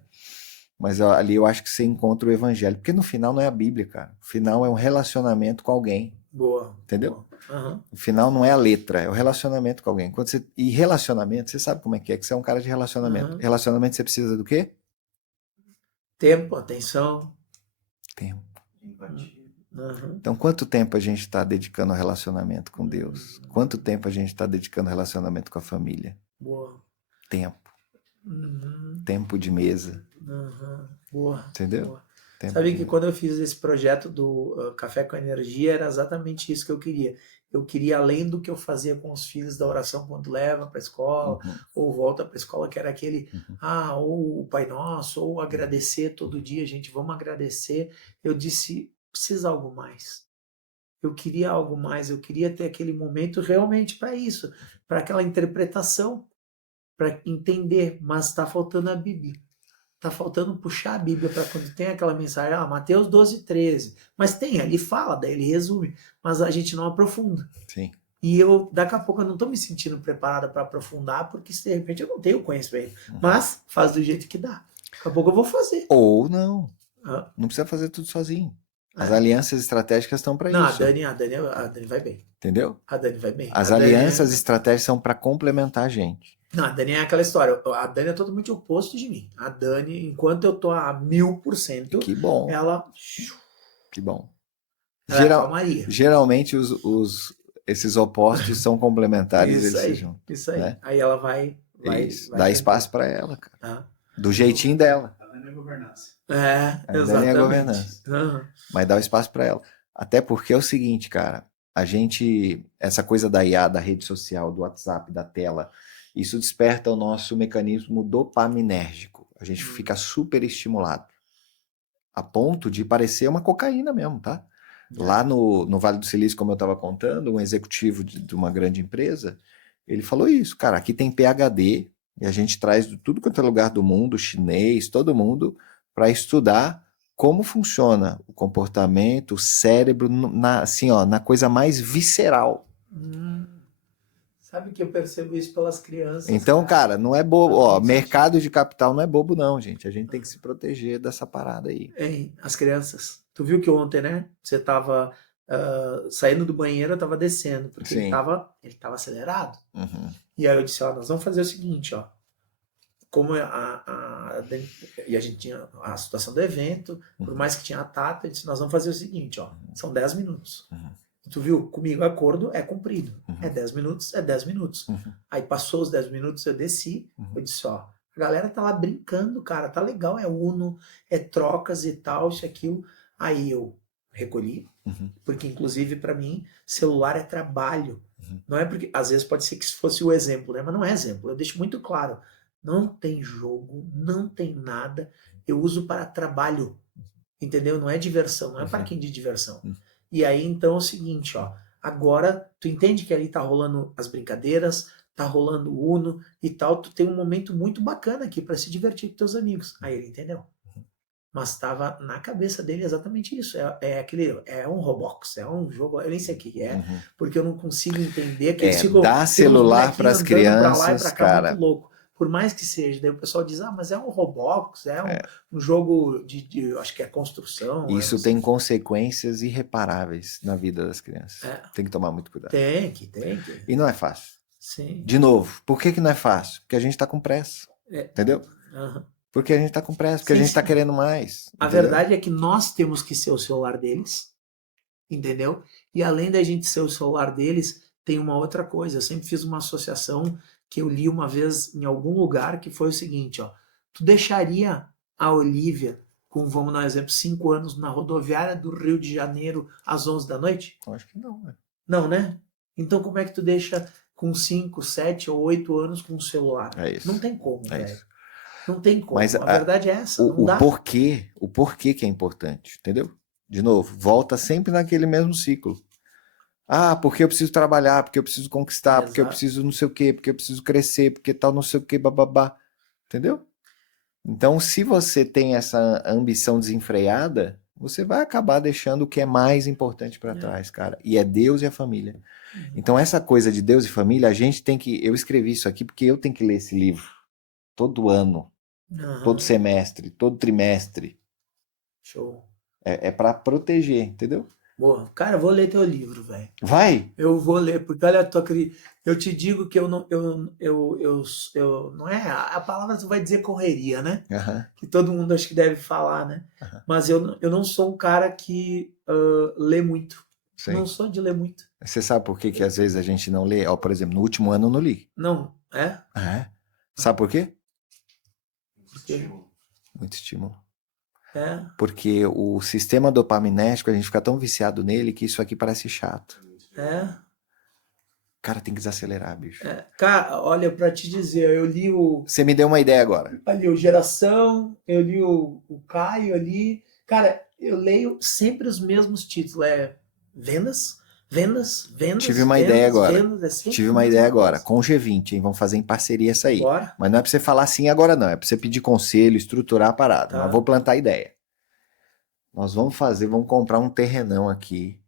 Mas ali eu acho que você encontra o evangelho, porque no final não é a Bíblia, cara. O final é um relacionamento com alguém, Boa. entendeu? Boa. Uhum. O final não é a letra, é o relacionamento com alguém. E relacionamento, você sabe como é, que você é um cara de relacionamento. Uhum. Relacionamento você precisa do quê? Tempo, atenção. Tempo. Empatia. Uhum. Então, quanto tempo a gente está dedicando ao relacionamento com Deus? Quanto tempo a gente está dedicando ao relacionamento com a família? Boa. Tempo. Uhum. Tempo de mesa. Aham. Boa. Entendeu? Boa. Tempo Sabe de- que quando eu fiz esse projeto do Café com Energia, era exatamente isso que eu queria. Eu queria, além do que eu fazia com os filhos da oração quando leva para a escola, Uhum, ou volta para a escola, que era aquele, uhum. ou o Pai Nosso, ou agradecer todo dia, gente, vamos agradecer. Eu disse, precisa algo mais. Eu queria algo mais, eu queria ter aquele momento realmente para isso, para aquela interpretação, para entender, mas está faltando a Bíblia. Tá faltando puxar a Bíblia para quando tem aquela mensagem, Mateus 12:13. Mas tem, ali fala, daí ele resume, mas a gente não aprofunda. Sim. E eu, daqui a pouco, eu não estou me sentindo preparada para aprofundar, porque se de repente eu não tenho conhecimento. Mas faz do jeito que dá. Daqui a pouco eu vou fazer. Ou não. Ah, Não precisa fazer tudo sozinho. As é. alianças estratégicas estão para Não, isso. a Dani vai bem. Entendeu? A Dani vai bem. As A Dani alianças estratégicas são para complementar a gente. Não, a Dani é aquela história. A Dani é totalmente o oposto de mim. A Dani, enquanto eu tô a 1000%, Que bom, ela que bom. é a calmaria. Geralmente esses opostos são complementares, Isso eles aí, sejam. isso aí. Né? Aí ela vai Isso. vai Dá tranquilo. espaço para ela, cara. Ah, Do jeitinho dela. Tá vendo a governança? é, Dani é a exatamente. governança. Aham. Mas dá o espaço para ela. Até porque é o seguinte, cara. Essa coisa da IA, da rede social, do WhatsApp, da tela, isso desperta o nosso mecanismo dopaminérgico. A gente fica super estimulado. A ponto de parecer uma cocaína mesmo, tá? Lá no Vale do Silício, como eu estava contando, um executivo de uma grande empresa, ele falou isso, cara, aqui tem PhD, e a gente traz de tudo quanto é lugar do mundo, chinês, todo mundo, para estudar como funciona o comportamento, o cérebro, assim, ó, na coisa mais visceral. Sabe que eu percebo isso pelas crianças, Então, cara, não é bobo, ó, Faz muito mercado de capital não é bobo não, gente, a gente tem que se proteger dessa parada aí. Hein, as crianças. Tu viu que ontem, né? Você tava saindo do banheiro, eu tava descendo, porque Sim. ele tava acelerado. Uhum. E aí eu disse, ó, nós vamos fazer o seguinte, ó. Como e a gente tinha a situação do evento, por mais que tinha a Tata, eu disse, nós vamos fazer o seguinte, ó. São 10 minutos. Uhum. Tu viu? Comigo o acordo é cumprido. Uhum. É 10 minutos, é 10 minutos. Uhum. Aí passou os 10 minutos, eu desci, Uhum. eu disse, ó, a galera tá lá brincando, cara, tá legal, é Uno, é trocas e tal, isso e aquilo. Aí eu recolhi, Uhum. porque inclusive para mim, celular é trabalho. Uhum. Não é porque, às vezes pode ser que fosse o exemplo, né? Mas não é exemplo, eu deixo muito claro. Não tem jogo, não tem nada, eu uso para trabalho, entendeu? Não é diversão, não é parquinho de diversão. E aí, então, é o seguinte, ó. Agora, tu entende que ali tá rolando as brincadeiras, tá rolando o Uno e tal. Tu tem um momento muito bacana aqui para se divertir com teus amigos. Aí ele entendeu. Mas tava na cabeça dele exatamente isso. É um Roblox, é um jogo, eu nem sei o que é, Uhum. porque eu não consigo entender que eles ficam Dar uns celular para bonequinhos as andando pra lá e crianças, pra cá, cara. muito louco. Por mais que seja, daí o pessoal diz, mas é um Roblox, um jogo de acho que é construção. Isso tem consequências irreparáveis na vida das crianças. É. Tem que tomar muito cuidado. Tem que. E não é fácil. Sim. De novo, por que não é fácil? Porque a gente tá com pressa. É. Entendeu? Uhum. Porque a gente tá com pressa, porque Sim, a gente tá sim. querendo mais. A entendeu? verdade é que nós temos que ser o celular deles, entendeu? E além da gente ser o celular deles, tem uma outra coisa. Eu sempre fiz uma associação que eu li uma vez em algum lugar, que foi o seguinte, ó. Tu deixaria a Olivia com, vamos dar um exemplo, 5 anos na rodoviária do Rio de Janeiro às 11 da noite? Eu acho que não, né? Não, né? Então como é que tu deixa com 5, 7 ou 8 anos com o celular? É isso. Não tem como, É velho. isso. Não tem como. Mas a verdade é essa, não o dá. porquê que é importante, entendeu? De novo, volta sempre naquele mesmo ciclo. Ah, porque eu preciso trabalhar, porque eu preciso conquistar, porque eu Exato. preciso não sei o quê, porque eu preciso crescer, porque tal não sei o quê, bababá. Entendeu? Então, se você tem essa ambição desenfreada, você vai acabar deixando o que é mais importante para trás, cara. E é Deus e a família. Então, essa coisa de Deus e família, a gente tem que... Eu escrevi isso aqui porque eu tenho que ler esse livro todo ano, todo semestre, todo trimestre. Show. É para proteger, entendeu? Boa. Cara, eu vou ler teu livro, velho. Vai! Eu vou ler, porque olha, eu te digo que eu não, não é, a palavra tu vai dizer correria, né? Aham. Que todo mundo acho que deve falar, né? Mas eu não sou um cara que lê muito. Sim. Não sou de ler muito. Você sabe por que às vezes a gente não lê? Ó, por exemplo, no último ano eu não li. Não, é? É. Sabe por quê? Porque Muito estímulo. É, Porque o sistema dopaminérgico, a gente fica tão viciado nele que isso aqui parece chato. é. Cara, tem que desacelerar, bicho. Cara, olha, pra te dizer, eu li o Você me deu uma ideia agora. ali o Geração, eu li o Caio ali. Cara, eu leio sempre os mesmos títulos. É vendas, vendas, vendas, Tive uma ideia agora. vendas. É sempre Tive a uma mesma ideia agora. coisa. Com o G20, hein? Vamos fazer em parceria essa aí. Bora. Mas não é pra você falar assim agora, não. É pra você pedir conselho, estruturar a parada. Tá. Mas vou plantar a ideia. Nós vamos comprar um terrenão aqui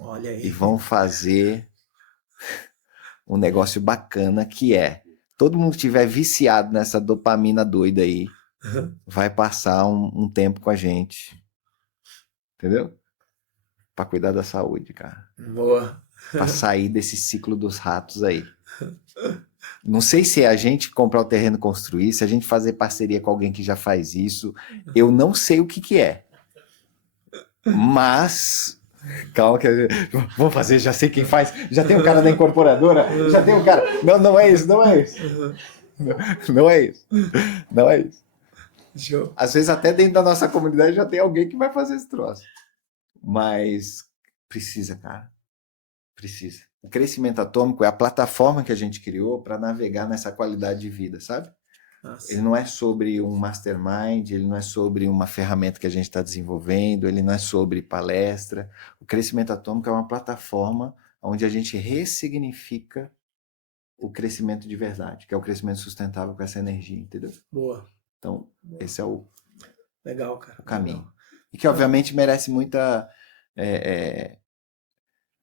Olha e aí. vamos fazer um negócio bacana que é todo mundo que estiver viciado nessa dopamina doida aí vai passar um tempo com a gente. Entendeu? Pra cuidar da saúde, cara. Boa. Pra sair desse ciclo dos ratos aí. Não sei se é a gente comprar o terreno e construir, se a gente fazer parceria com alguém que já faz isso. Eu não sei o que que é. Mas calma que vamos fazer, já sei quem faz. Já tem o cara da incorporadora, já tem o cara. Não, não é isso, não é isso. Não é isso. Não é isso. Show. Às vezes até dentro da nossa comunidade já tem alguém que vai fazer esse troço. Mas precisa, cara. Precisa. O crescimento atômico é a plataforma que a gente criou para navegar nessa qualidade de vida, sabe? Nossa. Ele não é sobre um mastermind, ele não é sobre uma ferramenta que a gente está desenvolvendo, ele não é sobre palestra. O crescimento atômico é uma plataforma onde a gente ressignifica o crescimento de verdade, que é o crescimento sustentável com essa energia, entendeu? Boa. Então, esse é o Legal, cara. caminho. Legal. E que, obviamente, merece muita...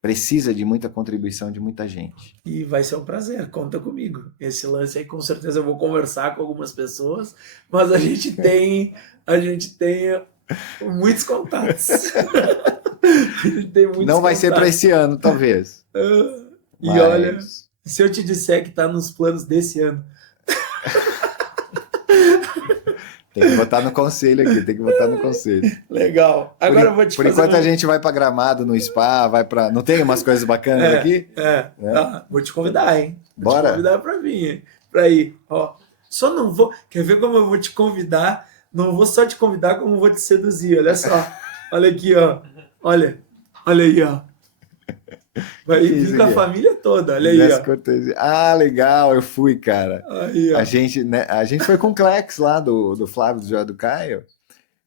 precisa de muita contribuição de muita gente. E vai ser um prazer, conta comigo. Esse lance aí, com certeza eu vou conversar com algumas pessoas, mas a gente tem muitos contatos. A gente tem muitos Não vai ser para contatos. esse ano, talvez. E Mas- olha, se eu te disser que tá nos planos desse ano, Tem que botar no conselho aqui, tem que botar no conselho. legal. Agora eu vou te Por fazer enquanto a gente vai para Gramado, no spa, vai para... Não tem umas coisas bacanas aqui? Vou te convidar, hein? Vou Bora. te convidar pra vir, pra ir. Ó, só não vou. Quer ver como eu vou te convidar? Não vou só te convidar, como vou te seduzir. Olha só. Olha aqui, ó. Olha aí, ó. Vai Que vir isso com a aqui? família toda. Olha aí, Dessa ó. cortesia. Ah, legal, eu fui, cara. Aí, ó. A gente foi com o Clex lá, do Flávio, do João do Caio.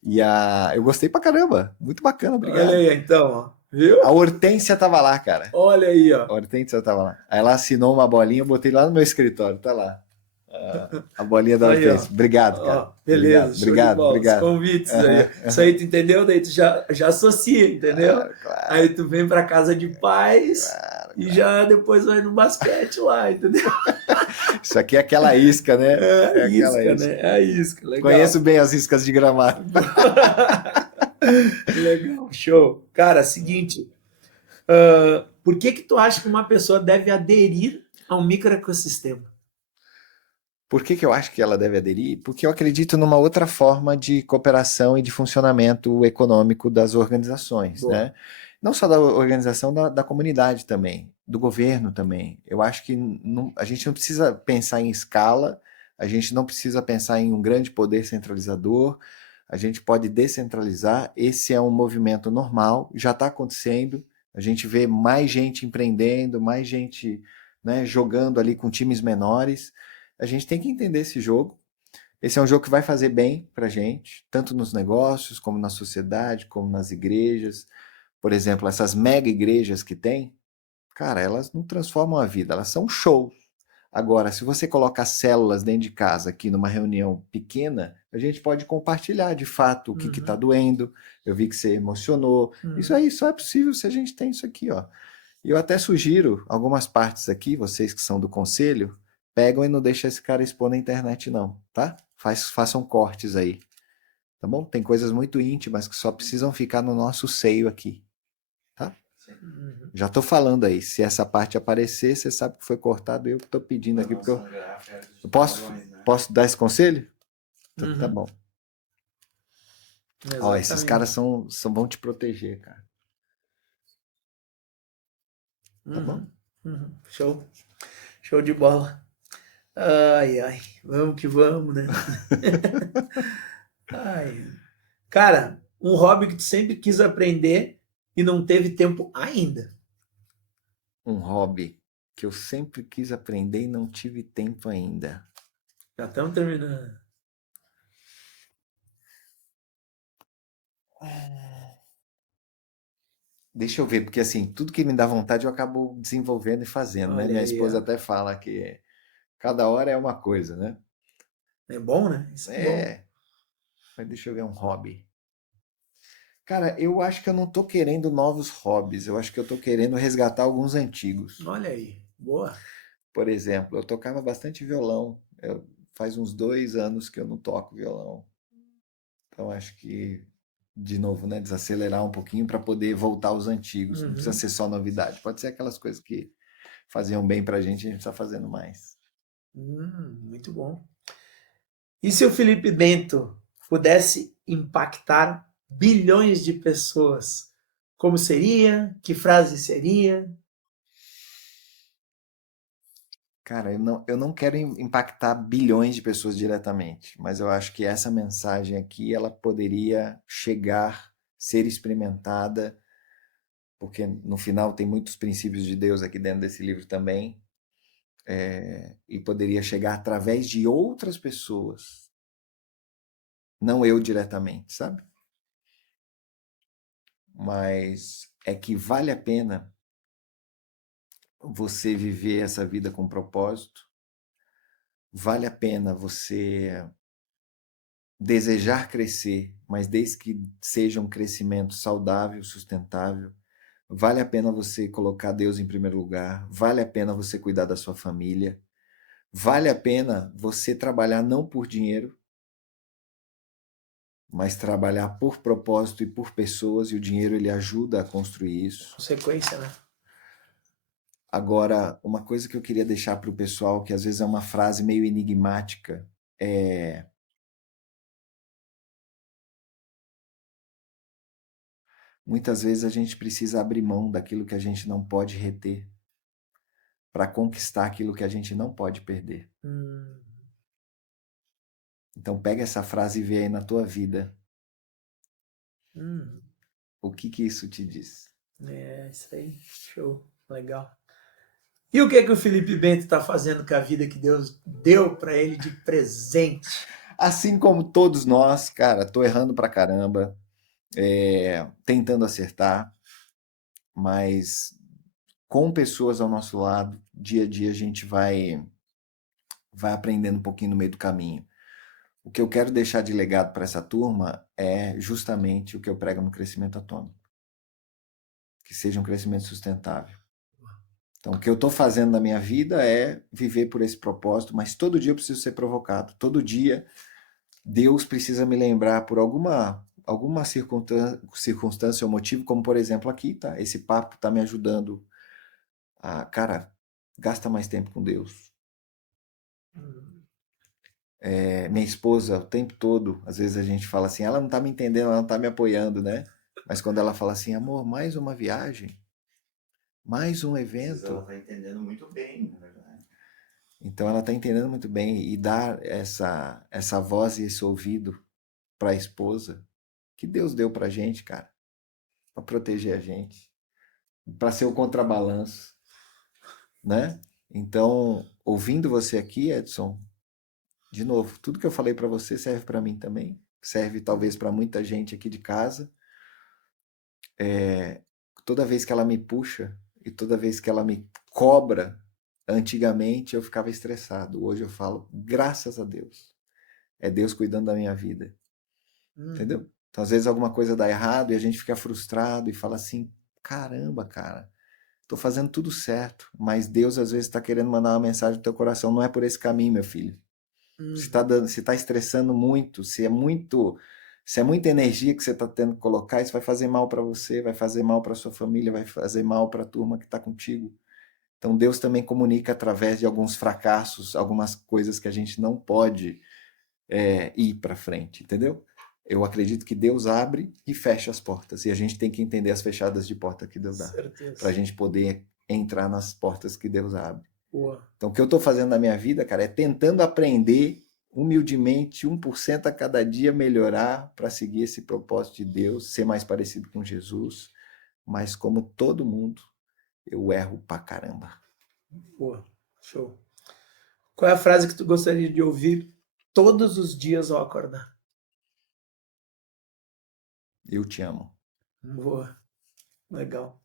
E eu gostei pra caramba. Muito bacana, obrigado. Olha aí, então, ó. Viu? A Hortência tava lá, cara. Olha aí, ó. A Hortência tava lá. Aí ela assinou uma bolinha, eu botei lá no meu escritório, tá lá. A bolinha da Aí, ó. Hortência. Obrigado, cara. Ó, beleza, show de Obrigado, bola. obrigado. Os convites aí. Isso aí tu entendeu? Daí tu já associa, entendeu? Claro, Aí tu vem pra casa de paz claro. e já depois vai no basquete lá, entendeu? Isso aqui é aquela isca, né? É, aquela isca, né? É a isca. Legal. Conheço bem as iscas de Gramado. Legal, show. Cara, seguinte. Por que tu acha que uma pessoa deve aderir a um microecossistema? Por que eu acho que ela deve aderir? Porque eu acredito numa outra forma de cooperação e de funcionamento econômico das organizações, Boa. né? Não só da organização, da comunidade também, do governo também. Eu acho que a gente não precisa pensar em escala, a gente não precisa pensar em um grande poder centralizador, a gente pode descentralizar. Esse é um movimento normal, já está acontecendo, a gente vê mais gente empreendendo, mais gente, né, jogando ali com times menores. A gente tem que entender esse jogo. Esse é um jogo que vai fazer bem para a gente, tanto nos negócios, como na sociedade, como nas igrejas. Por exemplo, essas mega igrejas que tem, cara, elas não transformam a vida, elas são shows. Agora, se você coloca células dentro de casa aqui numa reunião pequena, a gente pode compartilhar de fato o que está doendo. Eu vi que você emocionou. Isso aí só é possível se a gente tem isso aqui, ó. E eu até sugiro algumas partes aqui, vocês que são do conselho, pegam e não deixam esse cara expor na internet não, tá? Façam cortes aí, tá bom? Tem coisas muito íntimas que só precisam ficar no nosso seio aqui, tá? Já tô falando aí, se essa parte aparecer, você sabe que foi cortado, eu que tô pedindo aqui, porque eu posso dar esse conselho? Então, tá bom. Ó, esses caras vão te proteger, cara. Tá bom? Show. Show de bola. Ai, ai. Vamos que vamos, né? Ai. Cara, um hobby que tu sempre quis aprender e não teve tempo ainda. Um hobby que eu sempre quis aprender e não tive tempo ainda. Já estamos terminando. Deixa eu ver, porque assim, tudo que me dá vontade eu acabo desenvolvendo e fazendo, né? Olha Minha aí, esposa ó. até fala que cada hora é uma coisa, né? É bom, né? Isso é bom. É, mas deixa eu ver um hobby. Cara, eu acho que eu não tô querendo novos hobbies, eu acho que eu tô querendo resgatar alguns antigos. Olha aí. Boa. Por exemplo, eu tocava bastante violão. Faz uns 2 anos que eu não toco violão. Então acho que, de novo, né, desacelerar um pouquinho para poder voltar aos antigos. Não precisa Uhum. ser só novidade. Pode ser aquelas coisas que faziam bem pra gente, a gente tá fazendo mais. Muito bom. E se o Felipe Bento pudesse impactar bilhões de pessoas, como seria? Que frase seria? Cara, eu não quero impactar bilhões de pessoas diretamente, mas eu acho que essa mensagem aqui, ela poderia chegar, ser experimentada, porque no final tem muitos princípios de Deus aqui dentro desse livro também, e poderia chegar através de outras pessoas, não eu diretamente, sabe? Mas é que vale a pena você viver essa vida com propósito, vale a pena você desejar crescer, mas desde que seja um crescimento saudável, sustentável. Vale a pena você colocar Deus em primeiro lugar, vale a pena você cuidar da sua família, vale a pena você trabalhar não por dinheiro, mas trabalhar por propósito e por pessoas, e o dinheiro ele ajuda a construir isso. Consequência, né? Agora, uma coisa que eu queria deixar para o pessoal, que às vezes é uma frase meio enigmática, é: muitas vezes a gente precisa abrir mão daquilo que a gente não pode reter para conquistar aquilo que a gente não pode perder. Hum, Então pega essa frase e vê aí na tua vida hum, o que isso te diz. isso aí. Show. Legal. E o que que o Felipe Bento está fazendo com a vida que Deus deu para ele de presente? Assim como todos nós, cara, tô errando pra caramba, tentando acertar, mas com pessoas ao nosso lado, dia a dia a gente vai aprendendo um pouquinho no meio do caminho. O que eu quero deixar de legado para essa turma é justamente o que eu prego no crescimento atômico. Que seja um crescimento sustentável. Então, o que eu estou fazendo na minha vida é viver por esse propósito, mas todo dia eu preciso ser provocado. Todo dia Deus precisa me lembrar por alguma circunstância ou motivo, como por exemplo aqui, tá? Esse papo está me ajudando a, cara, gasta mais tempo com Deus. Minha esposa, o tempo todo, às vezes a gente fala assim, ela não está me entendendo, ela não está me apoiando, né? Mas quando ela fala assim, amor, mais uma viagem, mais um Ela evento. está entendendo muito bem, na verdade. Então ela está entendendo muito bem e dar essa voz e esse ouvido para a esposa que Deus deu para a gente, cara, para proteger a gente, para ser o contrabalanço, né? Então, ouvindo você aqui, Edson, de novo, tudo que eu falei para você serve para mim também, serve talvez para muita gente aqui de casa. Toda vez que ela me puxa e toda vez que ela me cobra, antigamente eu ficava estressado. Hoje eu falo, graças a Deus. É Deus cuidando da minha vida. Entendeu? Então, às vezes alguma coisa dá errado e a gente fica frustrado e fala assim: caramba, cara, tô fazendo tudo certo, mas Deus às vezes está querendo mandar uma mensagem no teu coração, não é por esse caminho, meu filho. Se tá estressando muito, se é muita energia que você está tendo que colocar, isso vai fazer mal para você, vai fazer mal para sua família, vai fazer mal para a turma que está contigo. Então Deus também comunica através de alguns fracassos, algumas coisas que a gente não pode ir para frente, entendeu? Eu acredito que Deus abre e fecha as portas, e a gente tem que entender as fechadas de porta que Deus dá, para a Certeza. gente poder entrar nas portas que Deus abre. Boa. Então, o que eu estou fazendo na minha vida, cara, é tentando aprender humildemente, 1% a cada dia melhorar para seguir esse propósito de Deus, ser mais parecido com Jesus, mas como todo mundo, eu erro pra caramba. Boa, show. Qual é a frase que tu gostaria de ouvir todos os dias ao acordar? Eu te amo. Boa, legal.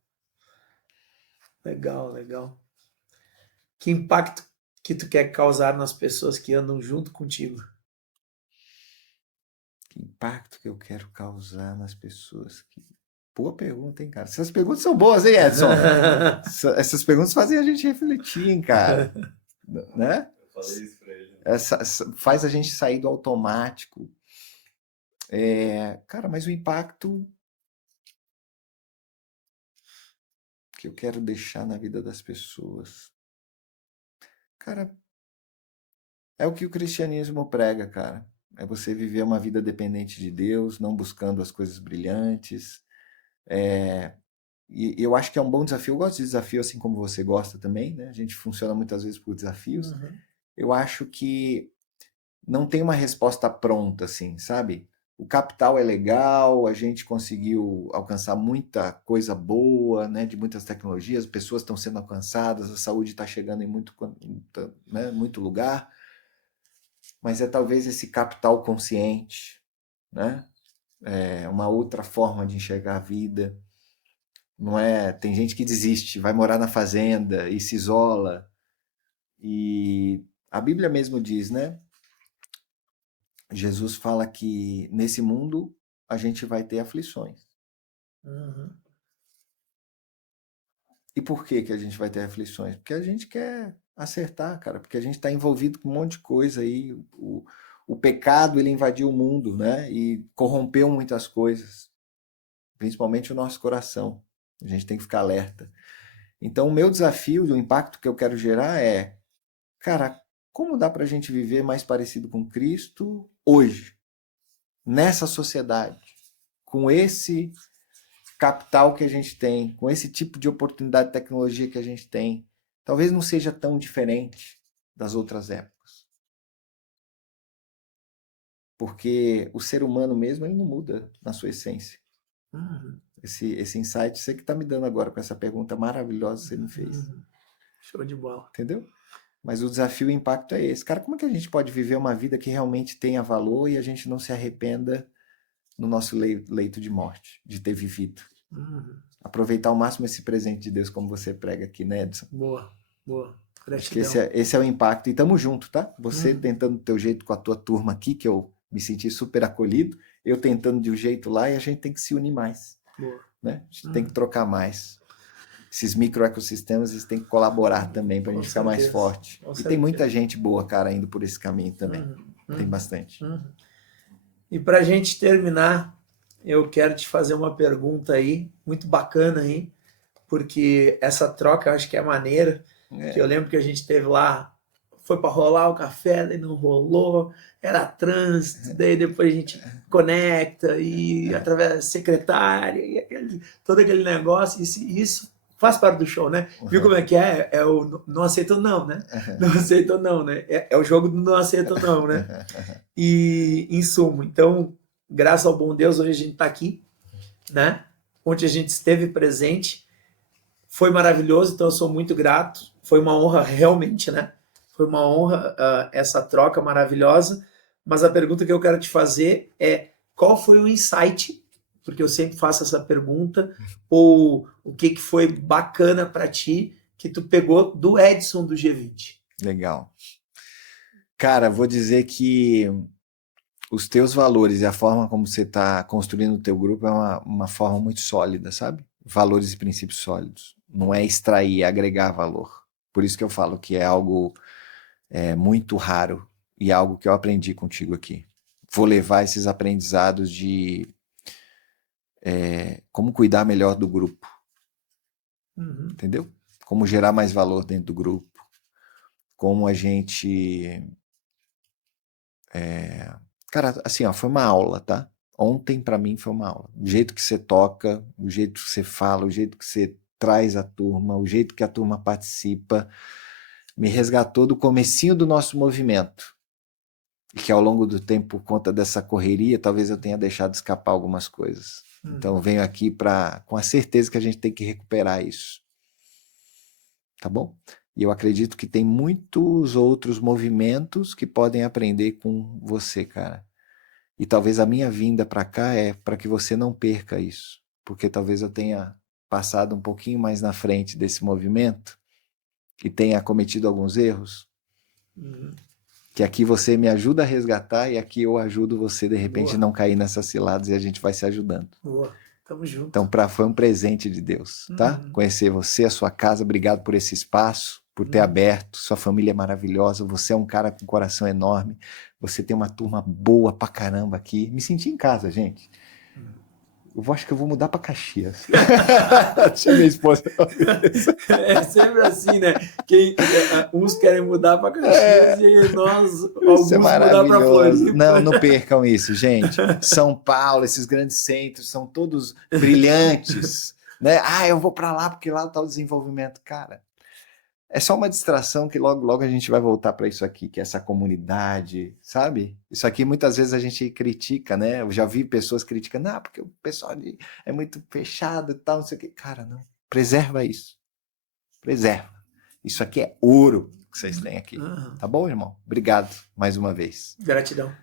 Legal, legal. Que impacto que tu quer causar nas pessoas que andam junto contigo? Que impacto que eu quero causar nas pessoas? Boa pergunta, hein, cara? Essas perguntas são boas, hein, Edson? Essas perguntas fazem a gente refletir, hein, cara? Né? Eu falei isso pra ele. Faz a gente sair do automático. Cara, mas o impacto que eu quero deixar na vida das pessoas, cara, é o que o cristianismo prega, cara. É você viver uma vida dependente de Deus, não buscando as coisas brilhantes. E eu acho que é um bom desafio. Eu gosto de desafio, assim como você gosta também, né? A gente funciona muitas vezes por desafios. Uhum. Eu acho que não tem uma resposta pronta, assim, sabe? O capital é legal, a gente conseguiu alcançar muita coisa boa, né, de muitas tecnologias, pessoas estão sendo alcançadas, a saúde está chegando em muito lugar, mas é talvez esse capital consciente, né? É uma outra forma de enxergar a vida. Não é? Tem gente que desiste, vai morar na fazenda e se isola. E a Bíblia mesmo diz, né? Jesus fala que nesse mundo a gente vai ter aflições. Uhum. E por que que a gente vai ter aflições? Porque a gente quer acertar, cara, porque a gente está envolvido com um monte de coisa aí. O pecado, ele invadiu o mundo, né? E corrompeu muitas coisas, principalmente o nosso coração. A gente tem que ficar alerta. Então, o meu desafio, o impacto que eu quero gerar é, cara, como dá para a gente viver mais parecido com Cristo hoje, nessa sociedade, com esse capital que a gente tem, com esse tipo de oportunidade de tecnologia que a gente tem, talvez não seja tão diferente das outras épocas. Porque o ser humano mesmo, ele não muda na sua essência. Uhum. Esse insight, você que está me dando agora com essa pergunta maravilhosa que você me fez. Uhum. Show de bola. Entendeu? Mas o desafio e o impacto é esse. Cara, como é que a gente pode viver uma vida que realmente tenha valor e a gente não se arrependa no nosso leito de morte, de ter vivido? Uhum. Aproveitar ao máximo esse presente de Deus, como você prega aqui, né, Edson? Boa, boa. Acho que Gratidão. esse é o impacto. E tamo junto, tá? Você tentando do teu jeito com a tua turma aqui, que eu me senti super acolhido, eu tentando de um jeito lá, e a gente tem que se unir mais, Boa. né? A gente tem que trocar mais. Esses microecossistemas, eles têm que colaborar também para a Com gente ficar mais certeza. forte. Com E tem certeza. muita gente boa, cara, indo por esse caminho também. Tem Uhum. bastante. Uhum. E para a gente terminar, eu quero te fazer uma pergunta aí, muito bacana aí, porque essa troca eu acho que é maneira, que eu lembro que a gente teve lá, foi para rolar o café, daí não rolou, era trânsito, daí depois a gente conecta e através da secretária, e todo aquele negócio, isso faz parte do show, né? Viu como é que é? É o não aceito não, né? Não aceito não, né? É o jogo do não aceito não, né? E, em suma, então, graças ao bom Deus, hoje a gente está aqui, né? Onde a gente esteve presente, foi maravilhoso, então eu sou muito grato, foi uma honra realmente, né? Foi uma honra essa troca maravilhosa, mas a pergunta que eu quero te fazer é qual foi o insight, porque eu sempre faço essa pergunta, ou o que foi bacana para ti que tu pegou do Edson do G20? Legal. Cara, vou dizer que os teus valores e a forma como você está construindo o teu grupo é uma forma muito sólida, sabe? Valores e princípios sólidos. Não é extrair, é agregar valor. Por isso que eu falo que é algo muito raro e algo que eu aprendi contigo aqui. Vou levar esses aprendizados de como cuidar melhor do grupo, entendeu? Como gerar mais valor dentro do grupo, como a gente... Cara, assim, ó, foi uma aula, tá? Ontem, pra mim, foi uma aula. O jeito que você toca, o jeito que você fala, o jeito que você traz a turma, o jeito que a turma participa, me resgatou do comecinho do nosso movimento. e que ao longo do tempo, por conta dessa correria, talvez eu tenha deixado escapar algumas coisas. Então eu venho aqui com a certeza que a gente tem que recuperar isso. Tá bom? E eu acredito que tem muitos outros movimentos que podem aprender com você, cara. E talvez a minha vinda para cá é para que você não perca isso. Porque talvez eu tenha passado um pouquinho mais na frente desse movimento e tenha cometido alguns erros. Que aqui você me ajuda a resgatar e aqui eu ajudo você, de repente, Boa. não cair nessas ciladas e a gente vai se ajudando. Boa. Tamo junto. Então, foi um presente de Deus, tá? Conhecer você, a sua casa, obrigado por esse espaço, por ter aberto, sua família é maravilhosa, você é um cara com um coração enorme, você tem uma turma boa pra caramba aqui. Me senti em casa, gente. Acho que eu vou mudar pra Caxias. Deixa minha esposa. É sempre assim, né? Uns querem mudar para Caxias e nós, alguns, é mudar para Floripa. Não percam isso, gente. São Paulo, esses grandes centros, são todos brilhantes. Né? Eu vou para lá porque lá está o desenvolvimento. Cara, é só uma distração que logo, logo a gente vai voltar para isso aqui, que é essa comunidade, sabe? Isso aqui muitas vezes a gente critica, né? Eu já vi pessoas criticando, porque o pessoal ali é muito fechado e tal, não sei o quê. Cara, não. Preserva isso. Preserva. Isso aqui é ouro que vocês têm aqui. Tá bom, irmão? Obrigado mais uma vez. Gratidão.